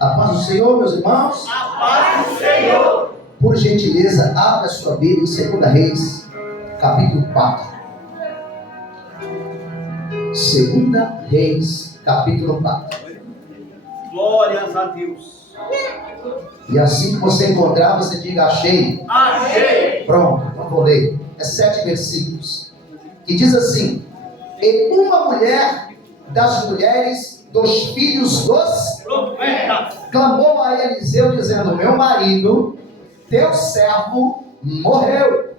A paz do Senhor, meus irmãos. A paz do Senhor. Por gentileza, abra a sua Bíblia em 2 Reis, capítulo 4. 2 Reis, capítulo 4. Glórias a Deus. E assim que você encontrar, você diga: achei. Achei. Pronto, então vou ler. É 7 versículos. Que diz assim: e uma mulher das mulheres dos filhos dos Profeta. clamou a Eliseu, dizendo: meu marido, teu servo, morreu.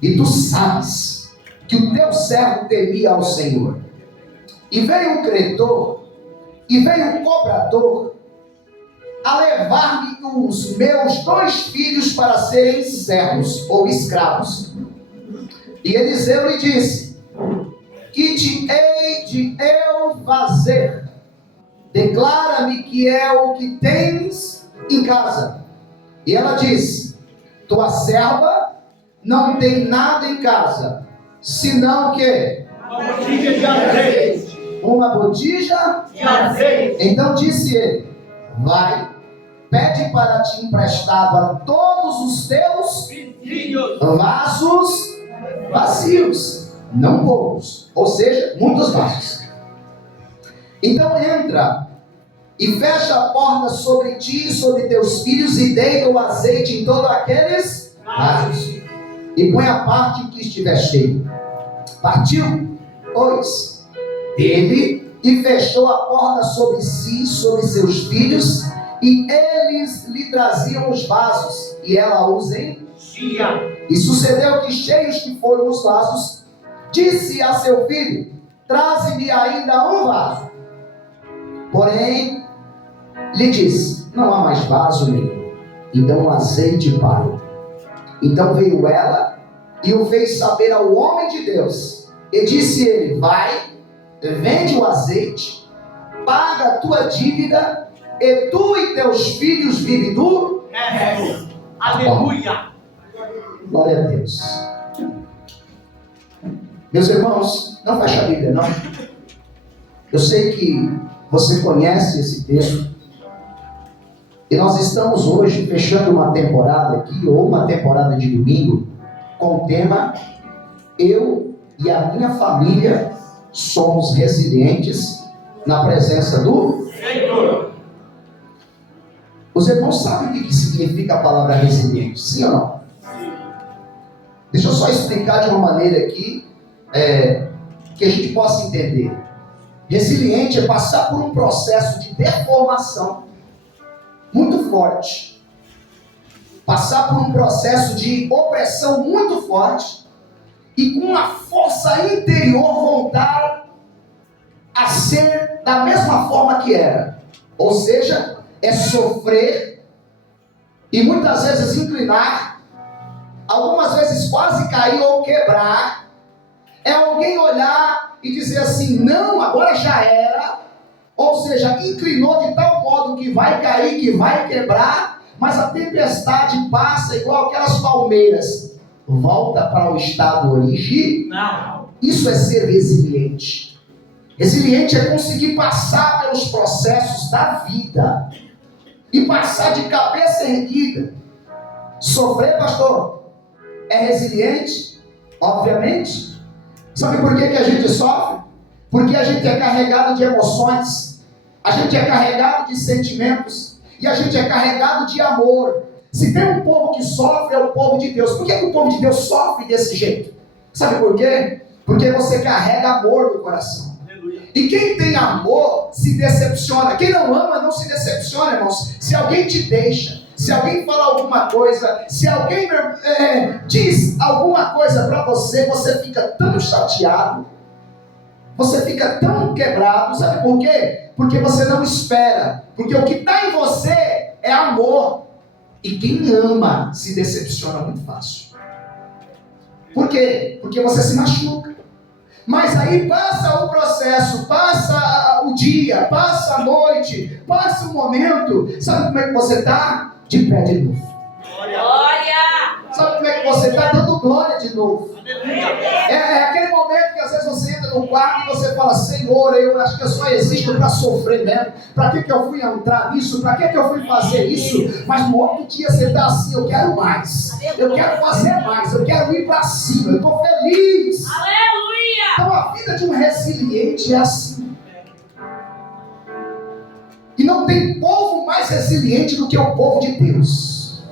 E tu sabes que o teu servo temia ao Senhor. E veio o credor, e veio o cobrador, a levar-me os meus 2 filhos para serem servos ou escravos. E Eliseu lhe disse: que te hei de eu fazer? Declara-me que é o que tens em casa. E ela disse: tua serva não tem nada em casa, senão o quê? Uma botija de azeite. Uma botija De azeite. Então disse ele: vai, pede para te emprestado a todos os teus Filhos. vasos vazios, não poucos, ou seja, muitos vasos. Então entra e fecha a porta sobre ti e sobre teus filhos, e deita o azeite em todos aqueles vasos, e põe a parte que estiver cheio. Partiu, pois, ele e fechou a porta sobre si, sobre seus filhos, e eles lhe traziam os vasos, e ela os enchia. E sucedeu que, cheios que foram os vasos, disse a seu filho: traze-me ainda um vaso. Porém, lhe disse: não há mais vaso nenhum. Então o azeite parou. Então veio ela e o fez saber ao homem de Deus. E disse ele: vai, vende o azeite, paga a tua dívida, e tu e teus filhos vivem do resto. Aleluia. Glória a Deus. Meus irmãos, não feche a Bíblia, não. Eu sei que você conhece esse texto. E nós estamos hoje fechando uma temporada aqui, ou uma temporada de domingo, com o tema: eu e a minha família somos resilientes na presença do Senhor. Os irmãos sabem o que significa a palavra resiliente, sim ou não? Sim. Deixa eu só explicar de uma maneira aqui, que a gente possa entender. Resiliente é passar por um processo de deformação muito forte, passar por um processo de opressão muito forte, e com uma força interior voltar a ser da mesma forma que era. Ou seja, é sofrer e muitas vezes inclinar, algumas vezes quase cair ou quebrar. É alguém olhar e dizer assim: não, agora já era. Ou seja, inclinou de tal modo que vai cair, que vai quebrar, mas a tempestade passa igual aquelas palmeiras, volta para o estado original. Isso é ser resiliente. Resiliente é conseguir passar pelos processos da vida e passar de cabeça erguida. Sofrer, pastor, é resiliente? Obviamente. Sabe por que a gente sofre? Porque a gente é carregado de emoções, a gente é carregado de sentimentos, e a gente é carregado de amor. Se tem um povo que sofre, é o povo de Deus. Por que o povo de Deus sofre desse jeito? Sabe por quê? Porque você carrega amor no coração. E quem tem amor se decepciona. Quem não ama não se decepciona, irmãos. Se alguém te deixa, se alguém fala alguma coisa, se alguém diz alguma coisa para você, você fica tão chateado, você fica tão quebrado. Sabe por quê? Porque você não espera. Porque o que está em você é amor. E quem ama se decepciona muito fácil. Por quê? Porque você se machuca. Mas aí passa o processo, passa o dia, passa a noite, passa o momento. Sabe como é que você está? De pé de novo. Glória! Sabe como é que você está? Dando glória de novo. Aleluia! É aquele momento que às vezes você entra no quarto e você fala: Senhor, eu acho que eu só existo para sofrer mesmo. Para que eu fui entrar nisso? Para que eu fui fazer isso? Mas no outro dia você está assim: eu quero mais, eu quero fazer mais, eu quero ir para cima, eu estou feliz. Aleluia! Então a vida de um resiliente é assim. E não tem povo mais resiliente do que o povo de Deus.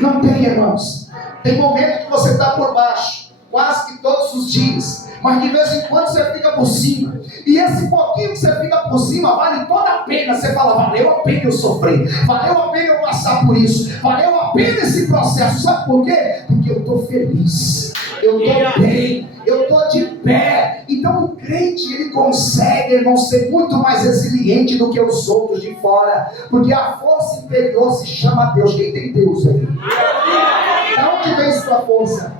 Não tem, irmãos. Tem momento que você está por baixo, quase que todos os dias, mas de vez em quando você fica por cima. E esse pouquinho que você fica por cima vale toda a pena. Você fala: valeu a pena eu sofrer, valeu a pena eu passar por isso, valeu a pena esse processo. Sabe por quê? Porque eu estou feliz, eu estou bem, eu estou de pé. Então o crente, ele consegue, irmão, ser muito mais resiliente do que os outros de fora, porque a força interior se chama Deus. Quem tem Deus aí? Da onde vem sua força?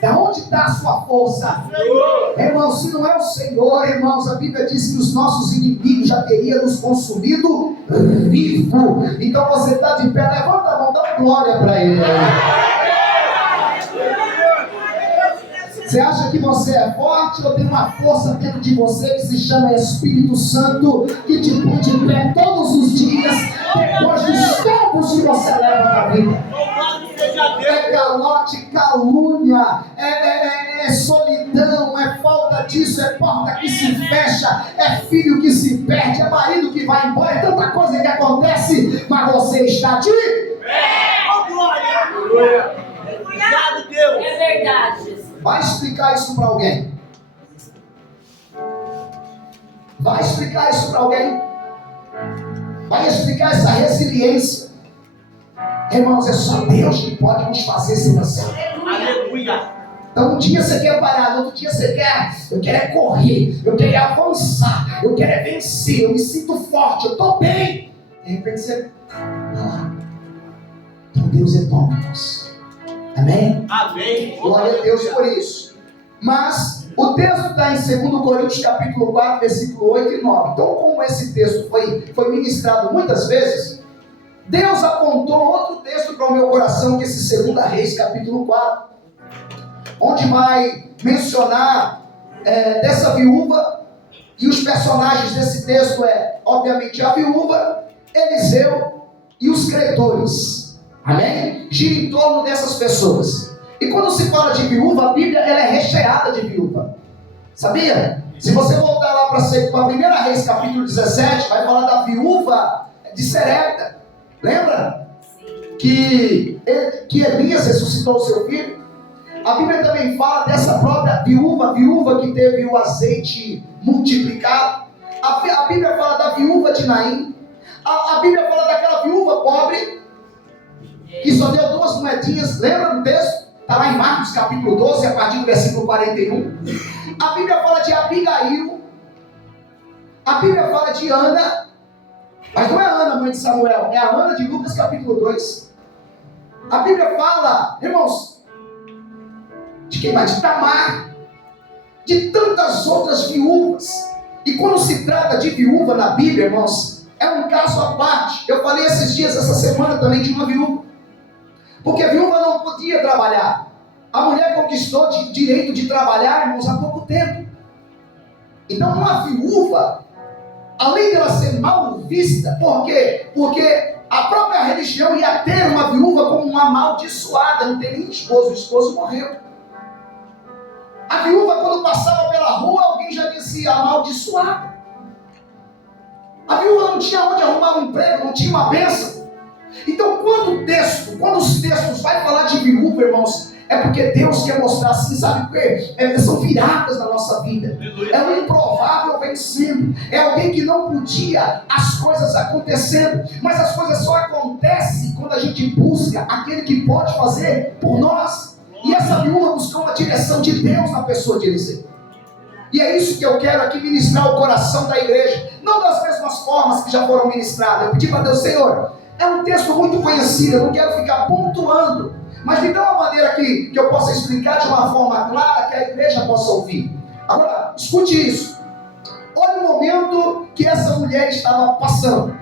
Da onde está a sua força? Irmão, se não é o Senhor, irmãos, a Bíblia diz que os nossos inimigos já teriam nos consumido vivo. Então você está de pé, levanta a mão, dá glória para Ele. Você acha que você é forte ou tem uma força dentro de você que se chama Espírito Santo, que te põe de pé todos os dias, depois dos tempos que você leva na vida? É calote, calúnia, é solidão, é falta disso, é porta que se fecha, é filho que se perde, é marido que vai embora, é tanta coisa que acontece, mas você está de pé. Glória! Obrigado, Deus! É verdade, Jesus. Vai explicar isso para alguém? Vai explicar isso para alguém? Vai explicar essa resiliência? Irmãos, é só Deus que pode nos fazer ser assim. Aleluia! Então um dia você quer parar, no outro dia você quer, eu quero é correr, eu quero é avançar, eu quero é vencer, eu me sinto forte, eu estou bem. De repente você vai lá. Então Deus é bom, irmãos. Amém? Amém! Glória a Deus por isso. Mas o texto está em 2 Coríntios capítulo 4, versículo 8 e 9. Então, como esse texto foi ministrado muitas vezes, Deus apontou outro texto para o meu coração, que é esse 2 Reis capítulo 4, onde vai mencionar dessa viúva, e os personagens desse texto obviamente, a viúva, Eliseu e os credores. Amém? Gira em torno dessas pessoas. E quando se fala de viúva, a Bíblia ela é recheada de viúva. Sabia? Se você voltar lá para a 1 Reis capítulo 17, vai falar da viúva de Serepta. Lembra? Que Elias ressuscitou o seu filho. A Bíblia também fala dessa própria viúva que teve o azeite multiplicado. A Bíblia fala da viúva de Naim. A Bíblia fala daquela viúva pobre que só deu 2 moedinhas. Lembra do texto? Está lá em Marcos capítulo 12, a partir do versículo 41. A Bíblia fala de Abigail. A Bíblia fala de Ana. Mas não é a Ana, mãe de Samuel, é a Ana de Lucas capítulo 2. A Bíblia fala, irmãos, de quem vai? De Tamar, de tantas outras viúvas. E quando se trata de viúva na Bíblia, irmãos, é um caso à parte. Eu falei esses dias, essa semana também, de uma viúva. Porque a viúva não podia trabalhar. A mulher conquistou o direito de trabalhar, irmãos, há pouco tempo. Então uma viúva, além dela ser mal vista, por quê? Porque a própria religião ia ter uma viúva como uma amaldiçoada, não tem nem esposo, o esposo morreu. A viúva, quando passava pela rua, alguém já dizia amaldiçoada. A viúva não tinha onde arrumar um emprego, não tinha uma bênção. Então, quando os textos vai falar de viúva, irmãos, é porque Deus quer mostrar assim, sabe o quê? São viradas na nossa vida. É o improvável vencendo. É alguém que não podia as coisas acontecendo. Mas as coisas só acontecem quando a gente busca aquele que pode fazer por nós. E essa viúva buscou a direção de Deus na pessoa de Eliseu. E é isso que eu quero aqui ministrar o coração da igreja. Não das mesmas formas que já foram ministradas. Eu pedi para Deus, Senhor, é um texto muito conhecido, eu não quero ficar pontuando, mas me dá uma maneira que eu possa explicar de uma forma clara, que a igreja possa ouvir. Agora, escute isso. Olha o momento que essa mulher estava passando,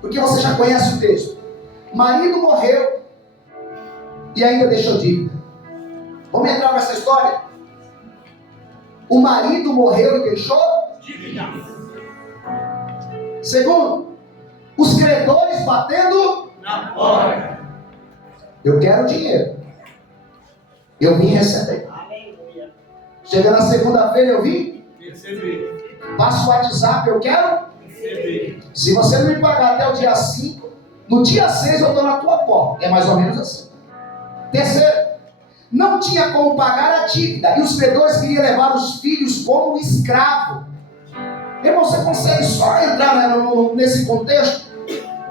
porque você já conhece o texto. Marido morreu e ainda deixou dívida. Vamos entrar nessa história? o marido morreu e deixou Dívida. Segundo, os credores batendo. Na porta. Eu quero dinheiro. Eu vim receber. Aleluia. Chega na segunda-feira, eu vim. Receber. Passa o WhatsApp, eu quero. Receber. Se você não me pagar até o dia 5, no dia 6 eu estou na tua porta. É mais ou menos assim. Terceiro, não tinha como pagar a dívida e os credores queriam levar os filhos como escravo. Irmão, você consegue só entrar, né, nesse contexto?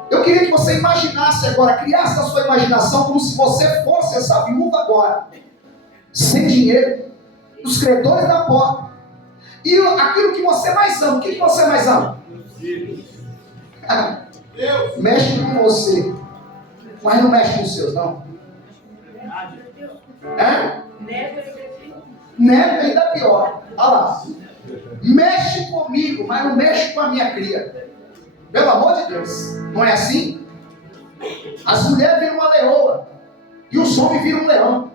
Eu queria que você imaginasse agora, criasse a sua imaginação como se você fosse essa viúva agora, sem dinheiro, os credores da porta, e aquilo que você mais ama. O que você mais ama? Deus. Mexe com você, mas não mexe com os seus, não. É? Neve ainda pior. Olha lá. Mexe comigo, mas não mexe com a minha cria. Pelo amor de Deus. Não é assim? As mulheres viram uma leoa e os homens viram um leão.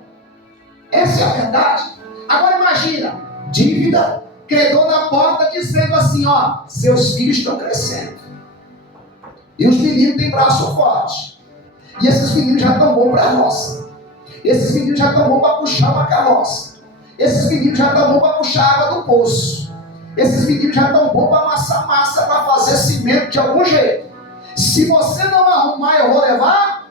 Essa é a verdade. Agora imagina, dívida, credor na porta dizendo assim, ó, seus filhos estão crescendo. E os meninos têm braço forte. E esses meninos já estão bons para a roça. Esses meninos já estão bons para puxar uma carroça. Esses meninos já estão bons para puxar água do poço. Esses meninos já estão bons para amassar massa, para fazer cimento de algum jeito. Se você não arrumar, eu vou levar.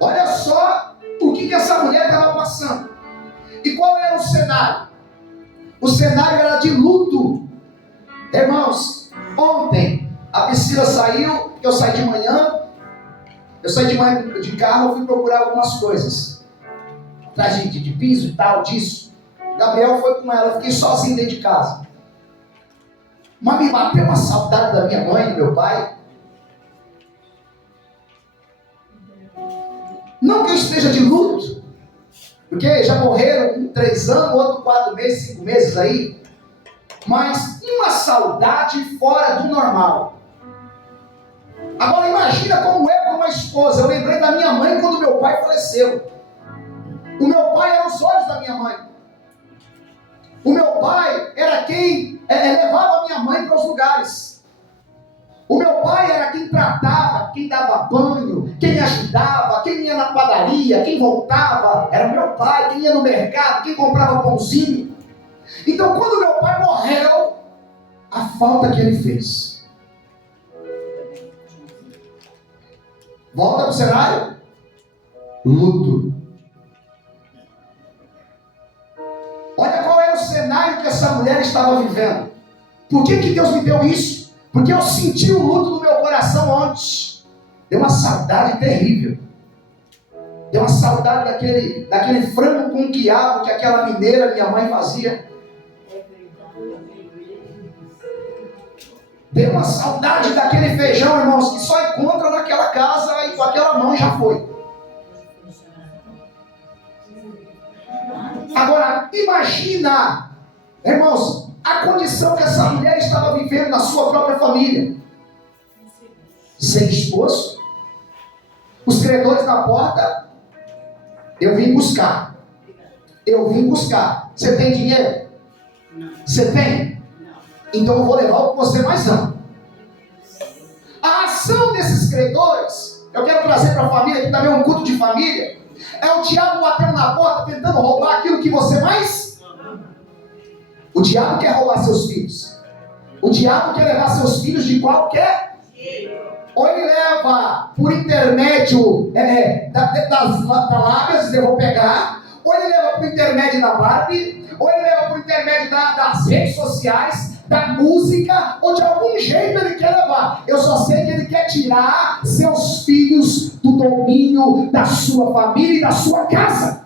Olha só o que essa mulher estava passando. E qual era o cenário? O cenário era de luto. Irmãos, ontem a Priscila saiu, eu saí de manhã. Eu saí de manhã de carro, eu fui procurar algumas coisas. Atrás de piso e tal, disso. Gabriel foi com ela, eu fiquei sozinho dentro de casa. Mas me bateu uma saudade da minha mãe e do meu pai. Não que eu esteja de luto, porque já morreram um 3 anos, outro 4 meses, 5 meses aí. Mas uma saudade fora do normal. Agora imagina como é com uma esposa. Eu lembrei da minha mãe quando meu pai faleceu. O meu pai era os olhos da minha mãe. O meu pai era quem levava a minha mãe para os lugares. O meu pai era quem tratava, quem dava banho, quem ajudava, quem ia na padaria, quem voltava. Era meu pai, quem ia no mercado, quem comprava pãozinho. Então quando meu pai morreu, a falta que ele fez. Volta para o cenário. Luto. Olha qual era o cenário que essa mulher estava vivendo. Por que Deus me deu isso? Porque eu senti o luto no meu coração antes. Deu uma saudade terrível. Deu uma saudade daquele frango com quiabo que aquela mineira, minha mãe, fazia. Deu uma saudade daquele feijão, irmãos, que só encontra naquela casa e com aquela mãe já foi. Agora, imagina, irmãos, a condição que essa mulher estava vivendo na sua própria família. Sem esposo, os credores na porta, eu vim buscar. Eu vim buscar. Você tem dinheiro? Você tem? Então eu vou levar o que você mais ama. A ação desses credores, eu quero trazer para a família, que também é um culto de família, é o diabo batendo na porta, tentando roubar aquilo que você mais ama. O diabo quer roubar seus filhos. O diabo quer levar seus filhos de qualquer jeito. Ou ele leva por intermédio das lábias, eu vou pegar. Ou ele leva por intermédio da Barbie. Ou ele leva por intermédio das redes sociais, da música, ou de algum jeito ele quer levar. Eu só sei que ele quer tirar seus filhos do domínio da sua família e da sua casa.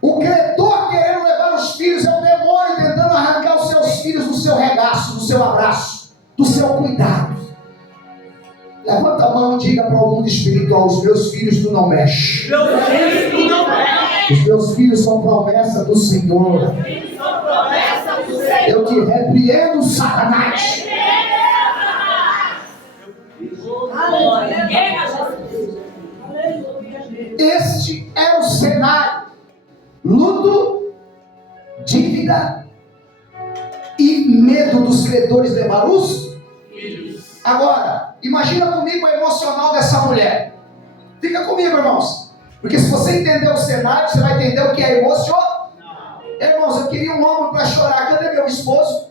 O credor querendo levar os filhos é o demônio tentando arrancar os seus filhos do seu regaço, do seu abraço, do seu cuidado. Levanta a mão e diga para o mundo espiritual: os meus filhos tu não mexe. Meus filhos tu não mexe. Os meus filhos são promessa do Senhor. Eu te repreendo, Satanás. Este é o cenário. e medo dos credores levar os Filhos. Agora, imagina comigo o emocional dessa mulher. Fica comigo, irmãos. Porque se você entender o cenário, você vai entender o que é emocional. Irmãos, eu queria um homem para chorar. Cadê meu esposo?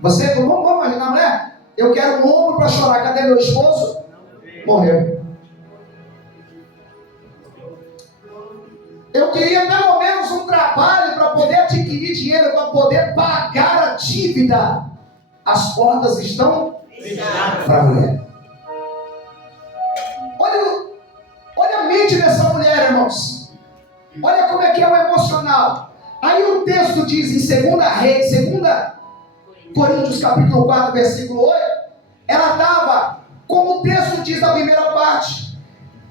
Você, vamos imaginar, mulher? Eu quero um homem para chorar. Cadê meu esposo? Morreu. Eu queria pelo menos um trabalho para poder adquirir dinheiro, para poder pagar a dívida. As portas estão para a mulher. Olha a mente dessa mulher, irmãos. Olha como é que é o emocional. Aí o texto diz em 2 Coríntios capítulo 4, versículo 8, ela estava, como o texto diz na primeira parte,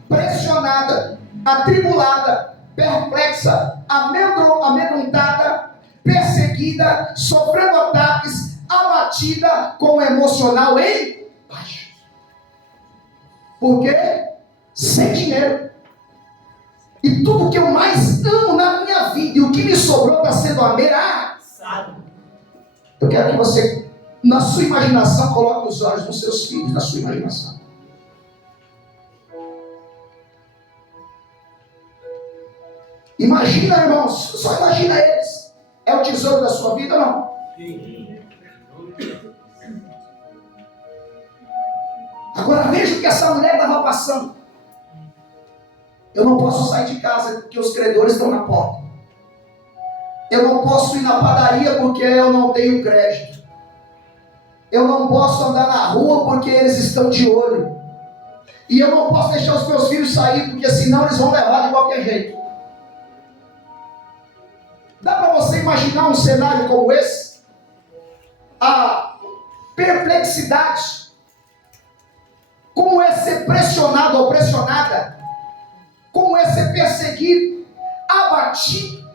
pressionada, atribulada, perplexa, amedrontada, perseguida, sofrendo ataques, abatida, com o emocional em baixo. Por quê? Sem dinheiro. E tudo que eu mais amo na minha vida e o que me sobrou está sendo ameaçado. Eu quero que você, na sua imaginação, coloque os olhos nos seus filhos, na sua imaginação. Imagina, irmãos, só imagina eles. É o tesouro da sua vida ou não? Agora veja o que essa mulher estava passando. Eu não posso sair de casa porque os credores estão na porta. Eu não posso ir na padaria porque eu não tenho crédito. Eu não posso andar na rua porque eles estão de olho. E eu não posso deixar os meus filhos sair porque senão eles vão levar de qualquer jeito. Dá para você imaginar um cenário como esse? A perplexidade. Como é ser pressionado ou pressionada? Como é ser perseguido, abatido?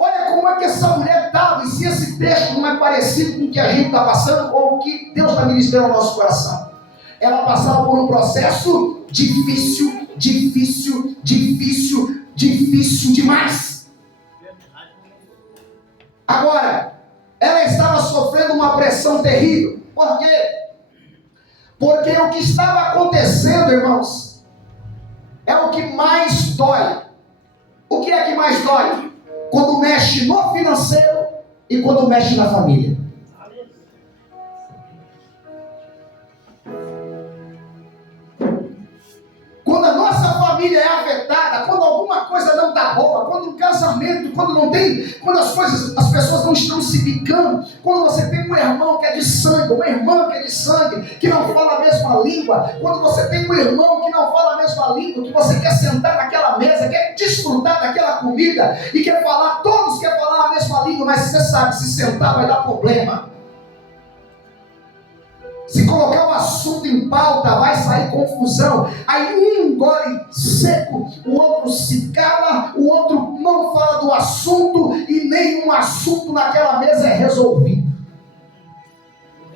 Olha como é que essa mulher estava. E se esse texto não é parecido com o que a gente está passando, ou o que Deus está ministrando no nosso coração. Ela passava por um processo difícil demais. Agora, ela estava sofrendo uma pressão terrível. Por quê? Porque o que estava acontecendo, irmãos, é o que mais dói. O que é que mais dói? Quando mexe no financeiro e quando mexe na família. Quando a nossa família é afetada, quando alguma coisa não está boa, quando um casamento, quando as pessoas não estão se bicando, quando você tem um irmão que é de sangue, uma irmã que é de sangue, que não fala a mesma língua, quando você tem um irmão que não fala a mesma língua, que você quer sentar naquela mesa, quer desfrutar daquela comida, e todos querem falar a mesma língua, mas você sabe, se sentar vai dar problema. Se colocar o assunto em pauta, vai sair confusão. Aí um engole seco, o outro se cala, o outro não fala do assunto e nenhum assunto naquela mesa é resolvido.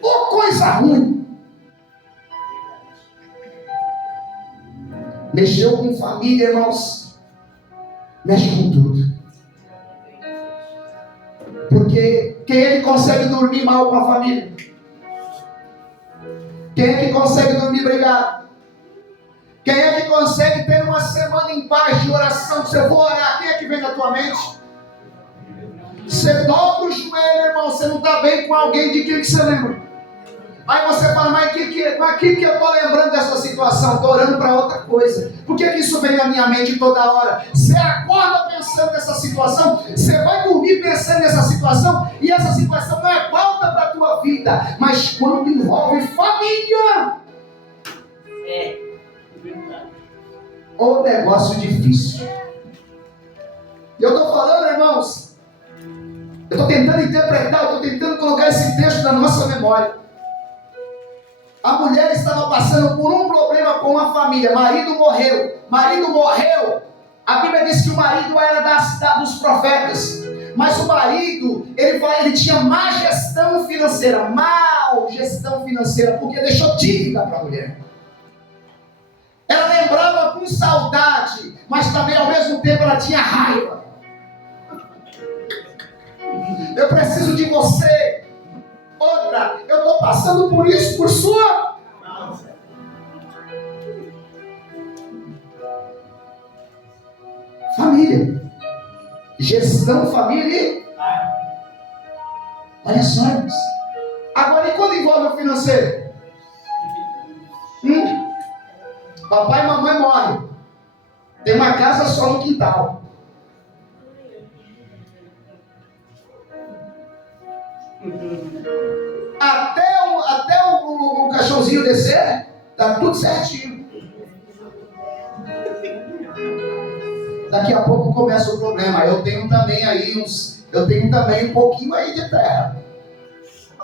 Ô coisa ruim. Mexeu com família, irmãos. Mexe com tudo. Porque quem é que consegue dormir mal com a família? Quem é que consegue dormir brigado? Quem é que consegue ter uma semana em paz de oração? Você vou orar, quem é que vem na tua mente? Você dobra o joelho, irmão, você não está bem com alguém, de que você lembra? Aí você fala, mas que eu estou lembrando dessa situação? Estou orando para outra coisa. Por que isso vem na minha mente toda hora? Você acorda pensando nessa situação, você vai dormir pensando nessa situação, e essa situação não é pauta para a tua vida, mas quando envolve família, é um negócio difícil. E eu estou falando, irmãos, eu estou tentando interpretar, eu estou tentando colocar esse texto na nossa memória. A mulher estava passando por um problema com a família. Marido morreu. A Bíblia diz que o marido era da cidade dos profetas. Mas o marido, ele tinha má gestão financeira. Porque deixou dívida para a mulher. Ela lembrava com saudade, mas também ao mesmo tempo ela tinha raiva. Eu preciso de você sogra, eu estou passando por isso, por sua. Família. Gestão família. Olha só, irmãos. Agora, e quando envolve o financeiro? Papai e mamãe morrem. Tem uma casa só no quintal. Até o cachorrozinho descer, tá tudo certinho. Daqui a pouco começa o problema. Eu tenho também um pouquinho aí de terra.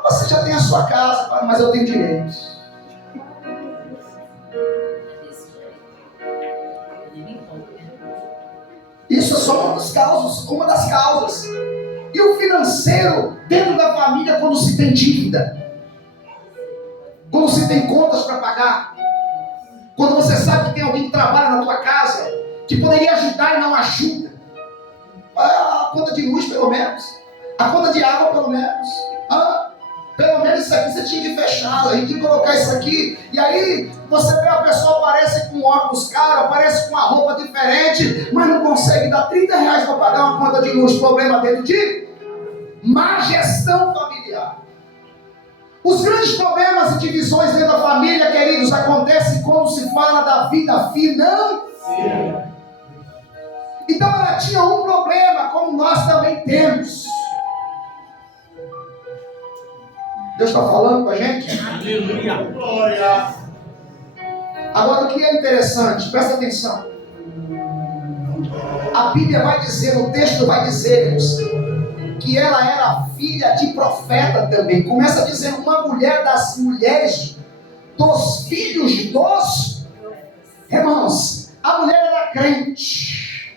Você já tem a sua casa, mas eu tenho direitos. Isso é só uma das causas. E o financeiro dentro da família, quando se tem dívida, quando se tem contas para pagar, quando você sabe que tem alguém que trabalha na tua casa, que poderia ajudar e não ajuda. A conta de luz, pelo menos. A conta de água, pelo menos. Pelo menos isso aqui você tinha que fechar, a gente tinha que colocar isso aqui. E aí você vê a pessoa aparece com óculos caros, aparece com uma roupa diferente, mas não consegue dar R$30 para pagar uma conta de luz. Problema dentro de má gestão familiar. Os grandes problemas e divisões dentro da família, queridos, acontecem quando se fala da vida financeira. Então ela tinha um problema, como nós também temos. Deus está falando com a gente? Aleluia. Glória. Agora, o que é interessante, presta atenção. A Bíblia vai dizer, o texto vai dizer-nos que ela era filha de profeta também. Começa dizendo uma mulher das mulheres dos filhos dos irmãos. A mulher era crente.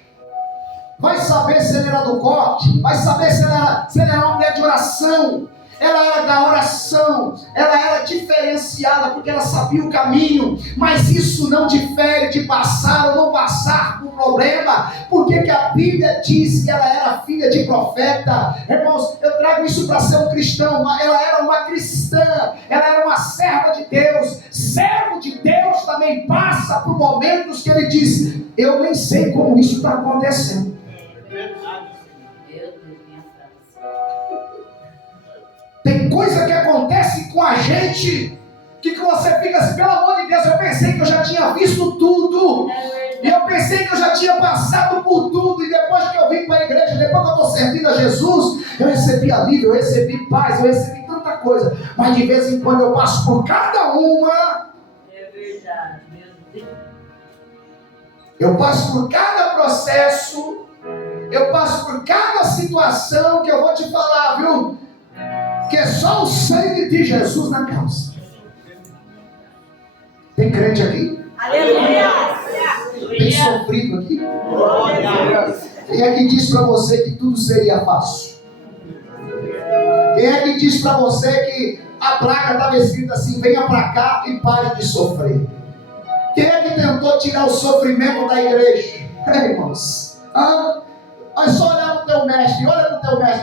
Vai saber se ela era do corte, vai saber se ela era uma mulher de oração. Ela era da oração, ela era diferenciada porque ela sabia o caminho, mas isso não difere de passar ou não passar por problema, porque que a Bíblia diz que ela era filha de profeta. Irmãos, eu trago isso para ser um cristão. Ela era uma cristã, ela era uma serva de Deus. Servo de Deus também passa por momentos que ele diz: eu nem sei como isso está acontecendo. Tem coisa que acontece com a gente que você fica assim, pelo amor de Deus, eu pensei que eu já tinha visto tudo. E eu pensei que eu já tinha passado por tudo. E depois que eu vim para a igreja, depois que eu estou servindo a Jesus, eu recebi alívio, eu recebi paz, eu recebi tanta coisa. Mas de vez em quando eu passo por cada uma. É verdade, meu Deus. Eu passo por cada processo. Eu passo por cada situação que eu vou te falar, viu? Que é só o sangue de Jesus na causa. Tem crente aqui? Aleluia! Tem sofrido aqui? Quem é que diz para você que tudo seria fácil? Quem é que diz para você que a placa estava escrita assim: venha para cá e pare de sofrer? Quem é que tentou tirar o sofrimento da igreja? Irmãos, olha só, olha para o teu mestre,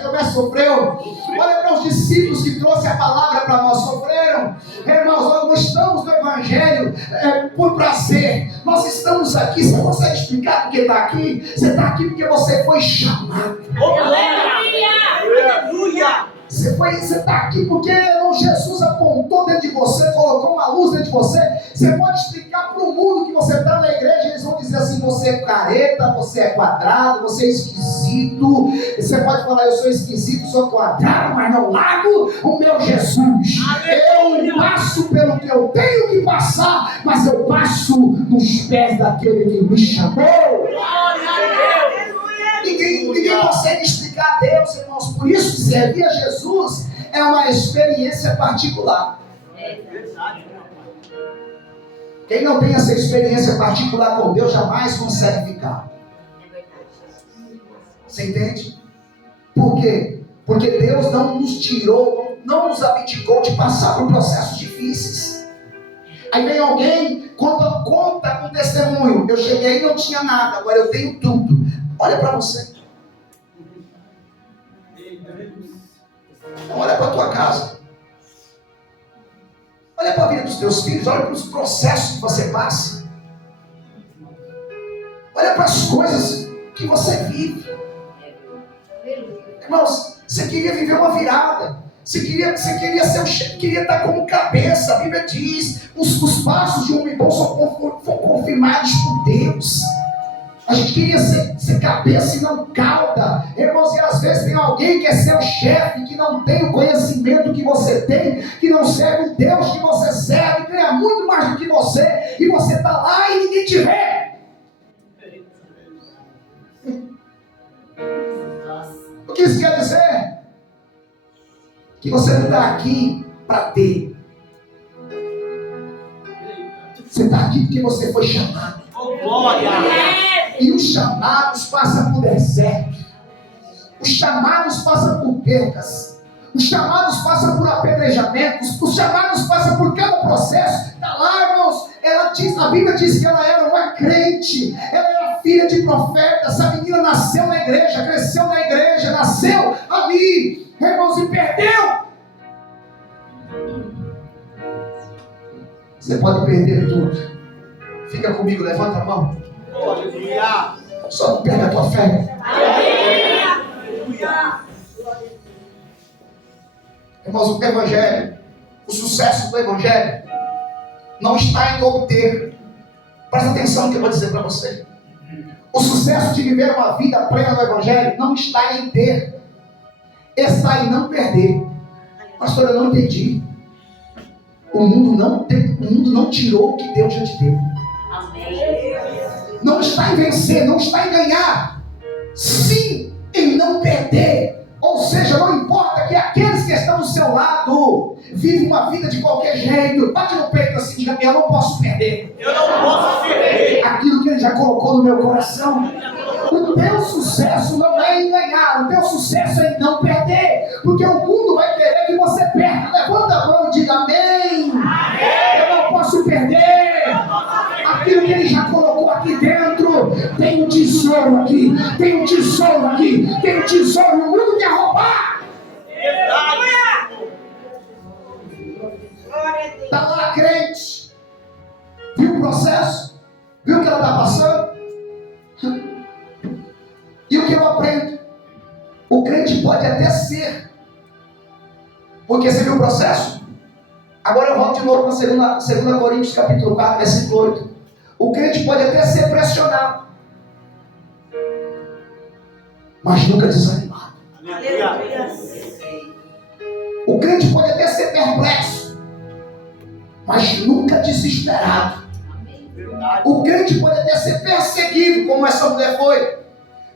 teu mestre sofreu. Olha para os discípulos que trouxe a palavra para nós, sofreram. Irmãos, nós não estamos no evangelho por prazer, nós estamos aqui. Você consegue explicar por que está aqui? Você está aqui porque você foi chamado. Aleluia. Você está aqui porque Jesus apontou dentro de você, colocou uma luz dentro de você. Você pode explicar para o mundo que você está na igreja, eles vão dizer assim: você é careta, você é quadrado, você é esquisito. Você pode falar: eu sou esquisito, sou quadrado, mas não largo o meu Jesus. Aleluia. Eu passo pelo que eu tenho que passar, mas eu passo nos pés daquele que me chamou. Glória a Deus. Ninguém consegue explicar a Deus, irmãos. Por isso, servir a Jesus é uma experiência particular. Quem não tem essa experiência particular com Deus jamais consegue ficar. Você entende? Por quê? Porque Deus não nos tirou, não nos abdicou de passar por processos difíceis. Aí vem alguém, conta um testemunho: eu cheguei e não tinha nada, agora eu tenho tudo. Olha para você. Olha para a tua casa. os teus filhos, olha para os processos que você passa. Olha para as coisas que você vive. Irmãos, você queria viver uma virada. Você queria ser o chefe, queria estar como cabeça. A Bíblia diz, os passos de um homem bom são confirmados por Deus. A gente queria ser cabeça e não cauda. Irmãos, e às vezes tem alguém que quer ser o chefe, que não tem o conhecimento que você tem, que não serve o Deus que você serve, ganha muito mais do que você, e você está lá e ninguém te vê. O que isso quer dizer? Que você não está aqui para ter. Você está aqui porque você foi chamado. Oh, glória! E os chamados passam por deserto. Os chamados passam por percas. Os chamados passam por apedrejamentos. Os chamados passam por cada processo. Está lá, irmãos. A Bíblia diz que ela era uma crente. Ela era filha de profeta. Essa menina nasceu na igreja, cresceu na igreja, nasceu ali, irmãos, e perdeu. Você pode perder tudo. Fica comigo, levanta a mão. Aleluia! Só não perca a tua fé. Aleluia! Irmãos, o Evangelho, o sucesso do Evangelho não está em obter. Presta atenção no que eu vou dizer para você. O sucesso de viver uma vida plena no Evangelho não está em ter. Está em não perder. Pastor, eu não entendi. O mundo não tirou o que Deus já te deu. Não está em vencer, não está em ganhar. Sim, em não perder. Ou seja, não importa que aqueles que estão do seu lado vivem uma vida de qualquer jeito. Bate no peito assim, diga: eu não posso perder. Eu não posso perder aquilo que Ele já colocou no meu coração. O teu sucesso não é em ganhar, o teu sucesso é em não perder. Porque o mundo vai querer que você perca. Levanta a mão e diga: amém. Eu não posso perder aquilo que Ele já colocou aqui dentro. Tem um tesouro aqui, tem um tesouro aqui, tem um tesouro. O mundo quer roubar. Está lá crente, viu o processo, viu o que ela está passando. E o que eu aprendo? O crente pode até ser, porque você viu o processo. Agora eu volto de novo para 2 Coríntios capítulo 4, versículo 8. O crente pode até ser pressionado, mas nunca desanimado. O crente pode até ser perplexo, mas nunca desesperado. O crente pode até ser perseguido, como essa mulher foi,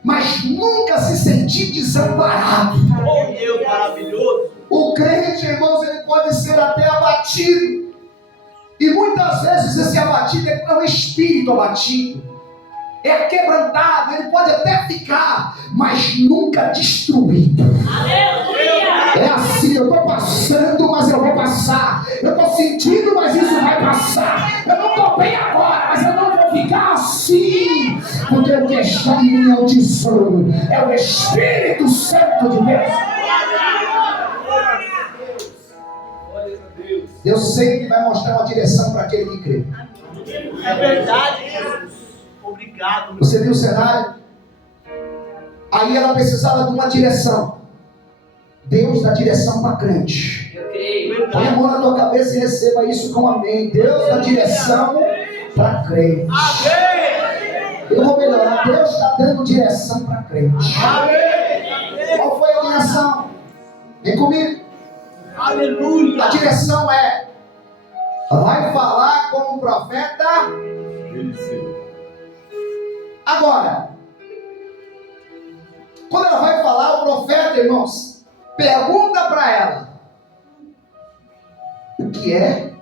mas nunca se sentir desamparado. Oh, Deus maravilhoso! O crente, irmãos, ele pode ser até abatido. E muitas vezes esse abatido é um espírito abatido. É quebrantado, ele pode até ficar, mas nunca destruído. Aleluia! É assim, eu estou passando, mas eu vou passar. Eu estou sentindo, mas isso vai passar. Eu não estou bem agora, mas eu não vou ficar assim. Porque o que está em mim é o tesouro, é o Espírito Santo de Deus. Deus sempre vai mostrar uma direção para aquele que crê. É verdade, Jesus. Obrigado. Você viu o cenário? Aí ela precisava de uma direção. Deus dá direção para crente. Eu creio. Põe a mão na tua cabeça e receba isso com amém. Deus dá direção para crente. Amém. Eu vou melhorar. Deus está dando direção para crente. Amém. Qual foi a direção? Vem comigo. Aleluia. A direção é: vai falar com o profeta. Agora, quando ela vai falar, o profeta, irmãos, pergunta para ela: o que é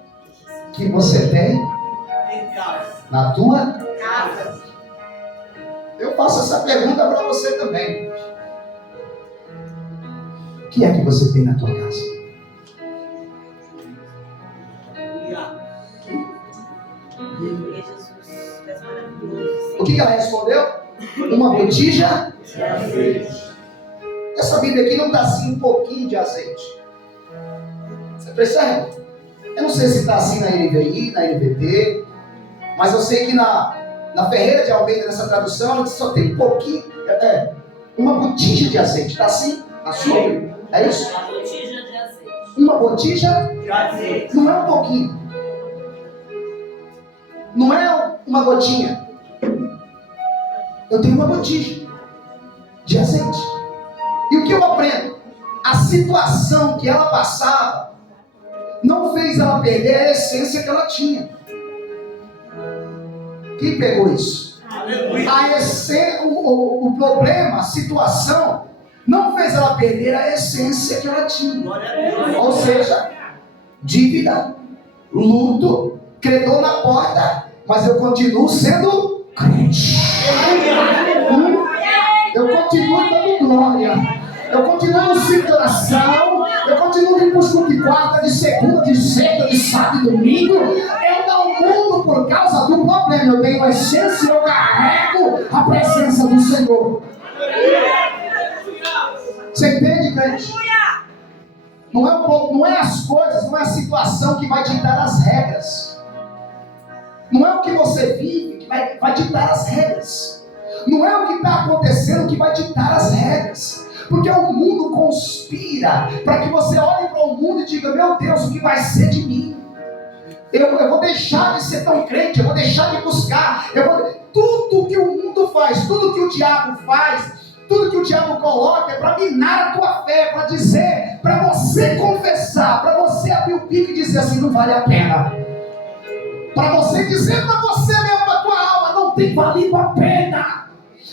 que você tem na tua casa? Eu faço essa pergunta para você também. O que é que você tem na tua casa? O que ela respondeu? Uma botija de azeite. Essa Bíblia aqui não está assim um pouquinho de azeite. Você percebe? Eu não sei se está assim na NVI, na NVT, mas eu sei que na Ferreira de Almeida, nessa tradução, ela só tem um pouquinho, uma botija de azeite. Está assim? A sua? É isso? Uma botija de azeite. Uma botija De azeite. não é um pouquinho. Não é uma gotinha. Eu tenho uma botija de azeite. E o que eu aprendo? A situação que ela passava não fez ela perder a essência que ela tinha. Quem pegou isso? Aleluia. O problema, a situação, não fez ela perder a essência que ela tinha. Glória a Deus. Ou seja, dívida, luto, credor na porta, mas eu continuo sendo crente. Eu continuo dando glória. Eu continuo no ciclo de oração. Eu continuo indo para os cultos de quarta, de segunda, de sexta, de sábado e domingo. Eu não mudo por causa do problema. Eu tenho a essência e eu carrego a presença do Senhor. Você entende, crente? Não é as coisas, não é a situação que vai ditar as regras. Não é o que você vive que vai ditar as regras. Não é o que está acontecendo que vai ditar as regras. Porque o mundo conspira para que você olhe para o mundo e diga: meu Deus, o que vai ser de mim? Eu vou deixar de ser tão crente, eu vou deixar de buscar. Tudo que o mundo faz, tudo que o diabo faz, tudo que o diabo coloca é para minar a tua fé, para dizer, para você confessar, para você abrir o bico e dizer assim: não vale a pena. Para você dizer para você mesmo, para a tua alma: não tem valido a pena.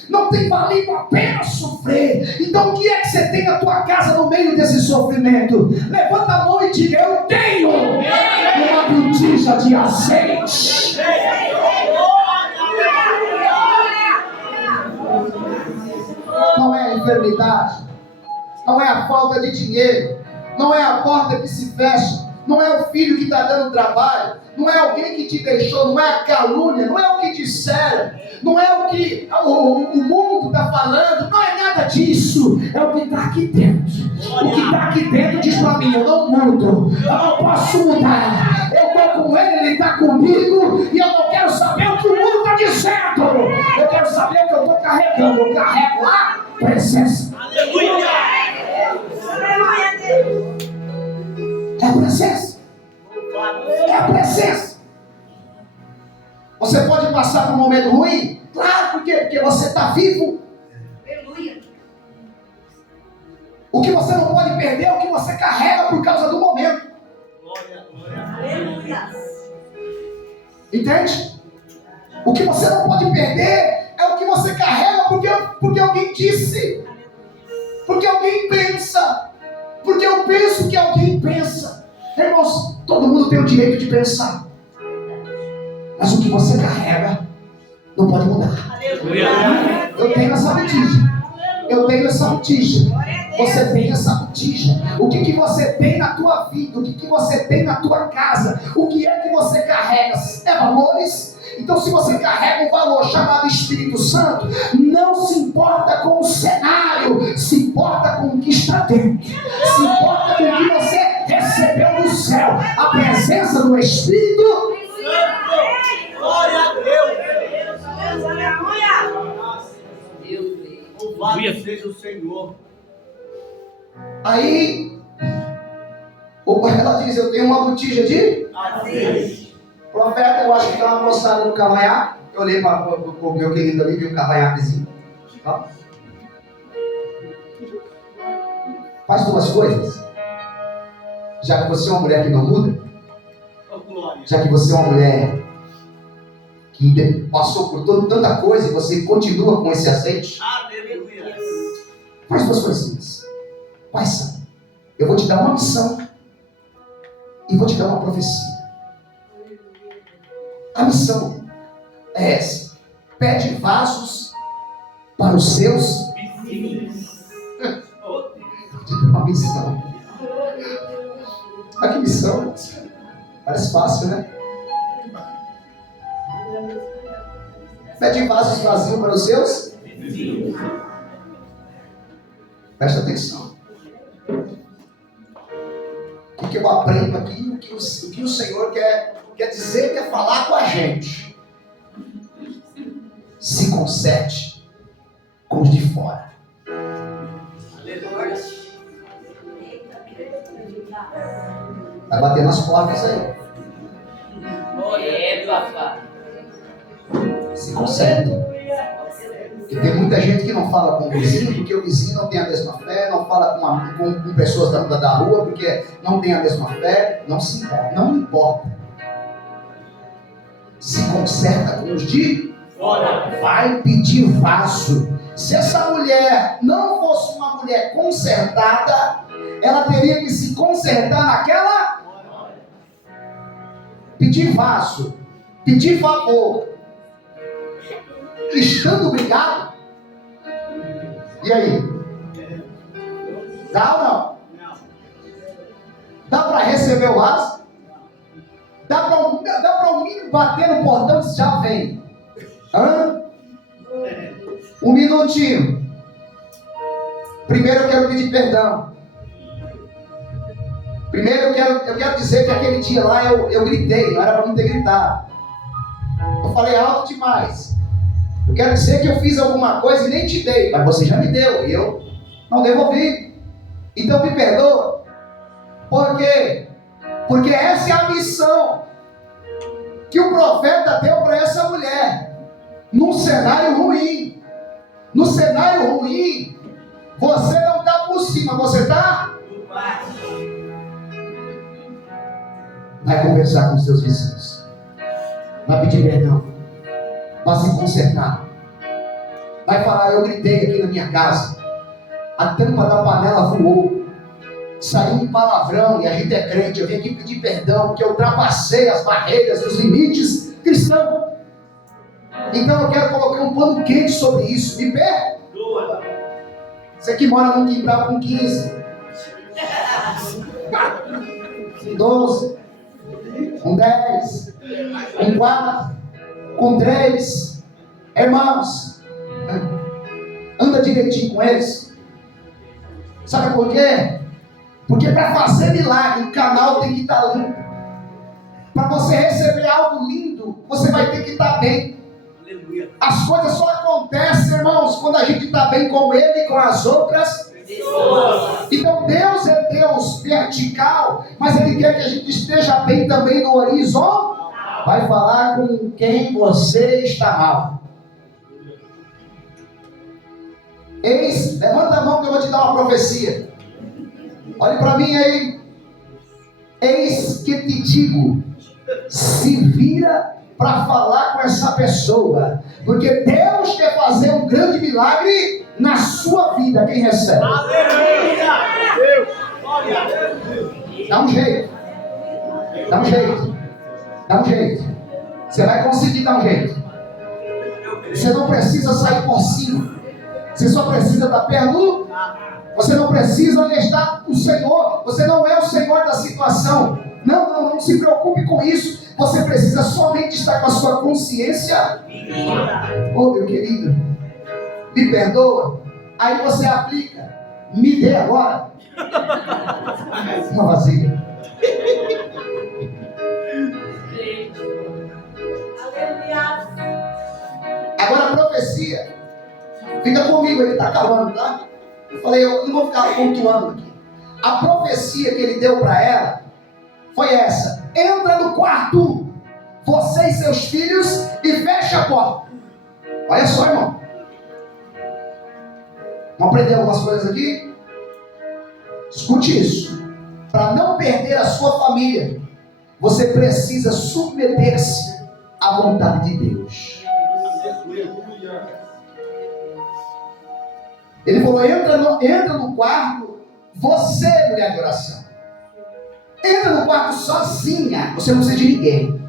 Não tem valido a pena sofrer. Então o que é que você tem na tua casa no meio desse sofrimento? Levanta a mão e diga: eu tenho uma botija de azeite. Não é a enfermidade, não é a falta de dinheiro, não é a porta que se fecha, não é o filho que está dando trabalho, não é alguém que te deixou, não é a calúnia, não é o que disseram, não é o que o mundo está falando, não é nada disso, é o que está aqui dentro. O que está aqui dentro diz para mim: eu não mudo, eu não posso mudar, eu estou com ele, ele está comigo, e eu não quero saber o que o mundo está dizendo, eu quero saber o que eu estou carregando. Eu carrego a presença. Aleluia. É a presença. É a presença. Você pode passar por um momento ruim? Claro, porque você está vivo. Aleluia. O que você não pode perder é o que você carrega por causa do momento. Glória, glória. Aleluia. Entende? O que você não pode perder é o que você carrega porque alguém disse. Porque alguém pensa. Porque eu penso que alguém pensa. Irmãos, todo mundo tem o direito de pensar. Mas o que você carrega não pode mudar. Aleluia. Eu tenho essa botija. Eu tenho essa botija. Você tem essa botija. O que você tem na tua vida? O que você tem na tua casa? O que é que você carrega? É valores? Então, se você carrega um valor chamado Espírito Santo, não se importa com o cenário, se importa com o que está dentro, se importa com o que você recebeu do céu, a presença do Espírito. Glória a Deus. Louvado seja o Senhor. Aí, ela diz: eu tenho uma botija de Azeite. profeta. Eu acho que está uma moçada no cavanhaque. Eu olhei para o meu querido ali, vi um cavanhaquezinho. Ó. Faz duas coisas. Já que você é uma mulher que não muda, Oh, glória. já que você é uma mulher que passou por tanta coisa e você continua com esse azeite, Aleluia. faz duas coisinhas. Pai Santo, eu vou te dar uma missão e vou te dar uma profecia. A missão é essa: pede vasos para os seus. Oh, Vou te dar uma missão. Ah, que missão? Parece fácil, né? Pede vasos vazios para os seus. Presta atenção. O porque eu aprendo aqui o que o Senhor quer dizer, quer falar com a gente. Se conserte com os de fora. Aleluia. Vai bater nas portas aí. É, papai. Se conserte. Porque tem muita gente que não fala com o vizinho, porque o vizinho não tem a mesma fé, não fala com pessoas da rua, porque não tem a mesma fé, não se importa, não importa. Se conserta com os de fora. Vai pedir vaso. Se essa mulher não fosse uma mulher consertada, ela teria que se consertar naquela. Pedir vaso, pedir favor. Estando brigado. E aí? Dá ou não? Dá para receber o vaso? Dá para o mínimo bater no portão e já vem? Hã? Um minutinho. Primeiro eu quero pedir perdão. Primeiro eu quero dizer que aquele dia lá eu gritei, não era para mim ter gritado. Eu falei alto demais. Eu quero dizer que eu fiz alguma coisa e nem te dei, mas você já me deu e eu não devolvi. Então me perdoa. Por quê? Porque essa é a missão que o profeta deu para essa mulher. Num cenário ruim. No cenário ruim, você não está por cima, você está? Vai conversar com os seus vizinhos. Vai pedir perdão. Vai se consertar. Vai falar, eu gritei aqui na minha casa. A tampa da panela voou. Saiu um palavrão e a gente é crente. Eu vim aqui pedir perdão porque eu ultrapassei as barreiras, os limites cristãos. Então eu quero colocar um pano quente sobre isso. Me perdoa. Você que mora num quintal com 15, 12, com 10, com 4, com 3, irmãos, anda direitinho com eles. Sabe por quê? Porque para fazer milagre, o canal tem que estar limpo. Para você receber algo lindo, você vai ter que estar bem. As coisas só acontecem, irmãos, quando a gente está bem com Ele e com as outras pessoas. Então Deus é Deus vertical, mas Ele quer que a gente esteja bem também no horizonte. Vai falar com quem você está mal. Levanta a mão que eu vou te dar uma profecia. Olhe para mim aí. Eis que te digo, se vira para falar com essa pessoa, porque Deus quer fazer um grande milagre na sua vida. Quem recebe? Aleluia! Deus! Dá um jeito. Dá um jeito. Dá um jeito. Você vai conseguir dar um jeito. Você não precisa sair por cima. Você só precisa estar perto. Você não precisa estar o Senhor. Você não é o Senhor da situação. Não se preocupe com isso. Você precisa somente estar com a sua consciência. Oh, meu querido, me perdoa. Aí você aplica. Me dê agora uma vasilha. Agora a profecia. Fica comigo, ele está acabando, tá? Eu falei, eu não vou ficar pontuando aqui. A profecia que ele deu para ela foi essa: entra no quarto, você e seus filhos, e fecha a porta. Olha só, irmão. Vamos aprender algumas coisas aqui? Escute isso. Para não perder a sua família, você precisa submeter-se à vontade de Deus. Ele falou, entra no quarto, você, mulher de oração. Entra no quarto sozinha, você não precisa de ninguém.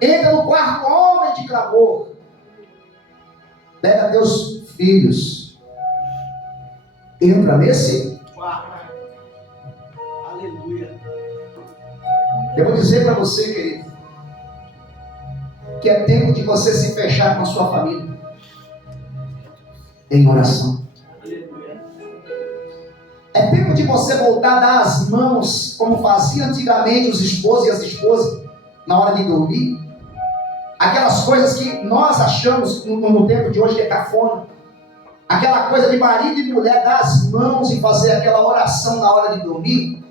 Entra no quarto, homem de clamor. Pega teus filhos. Entra nesse quarto. Aleluia. Eu vou dizer para você, querido, que é tempo de você se fechar com a sua família em oração. É tempo de você voltar a dar as mãos, como faziam antigamente os esposos e as esposas, na hora de dormir. Aquelas coisas que nós achamos no tempo de hoje que é cafona. Aquela coisa de marido e mulher dar as mãos e fazer aquela oração na hora de dormir.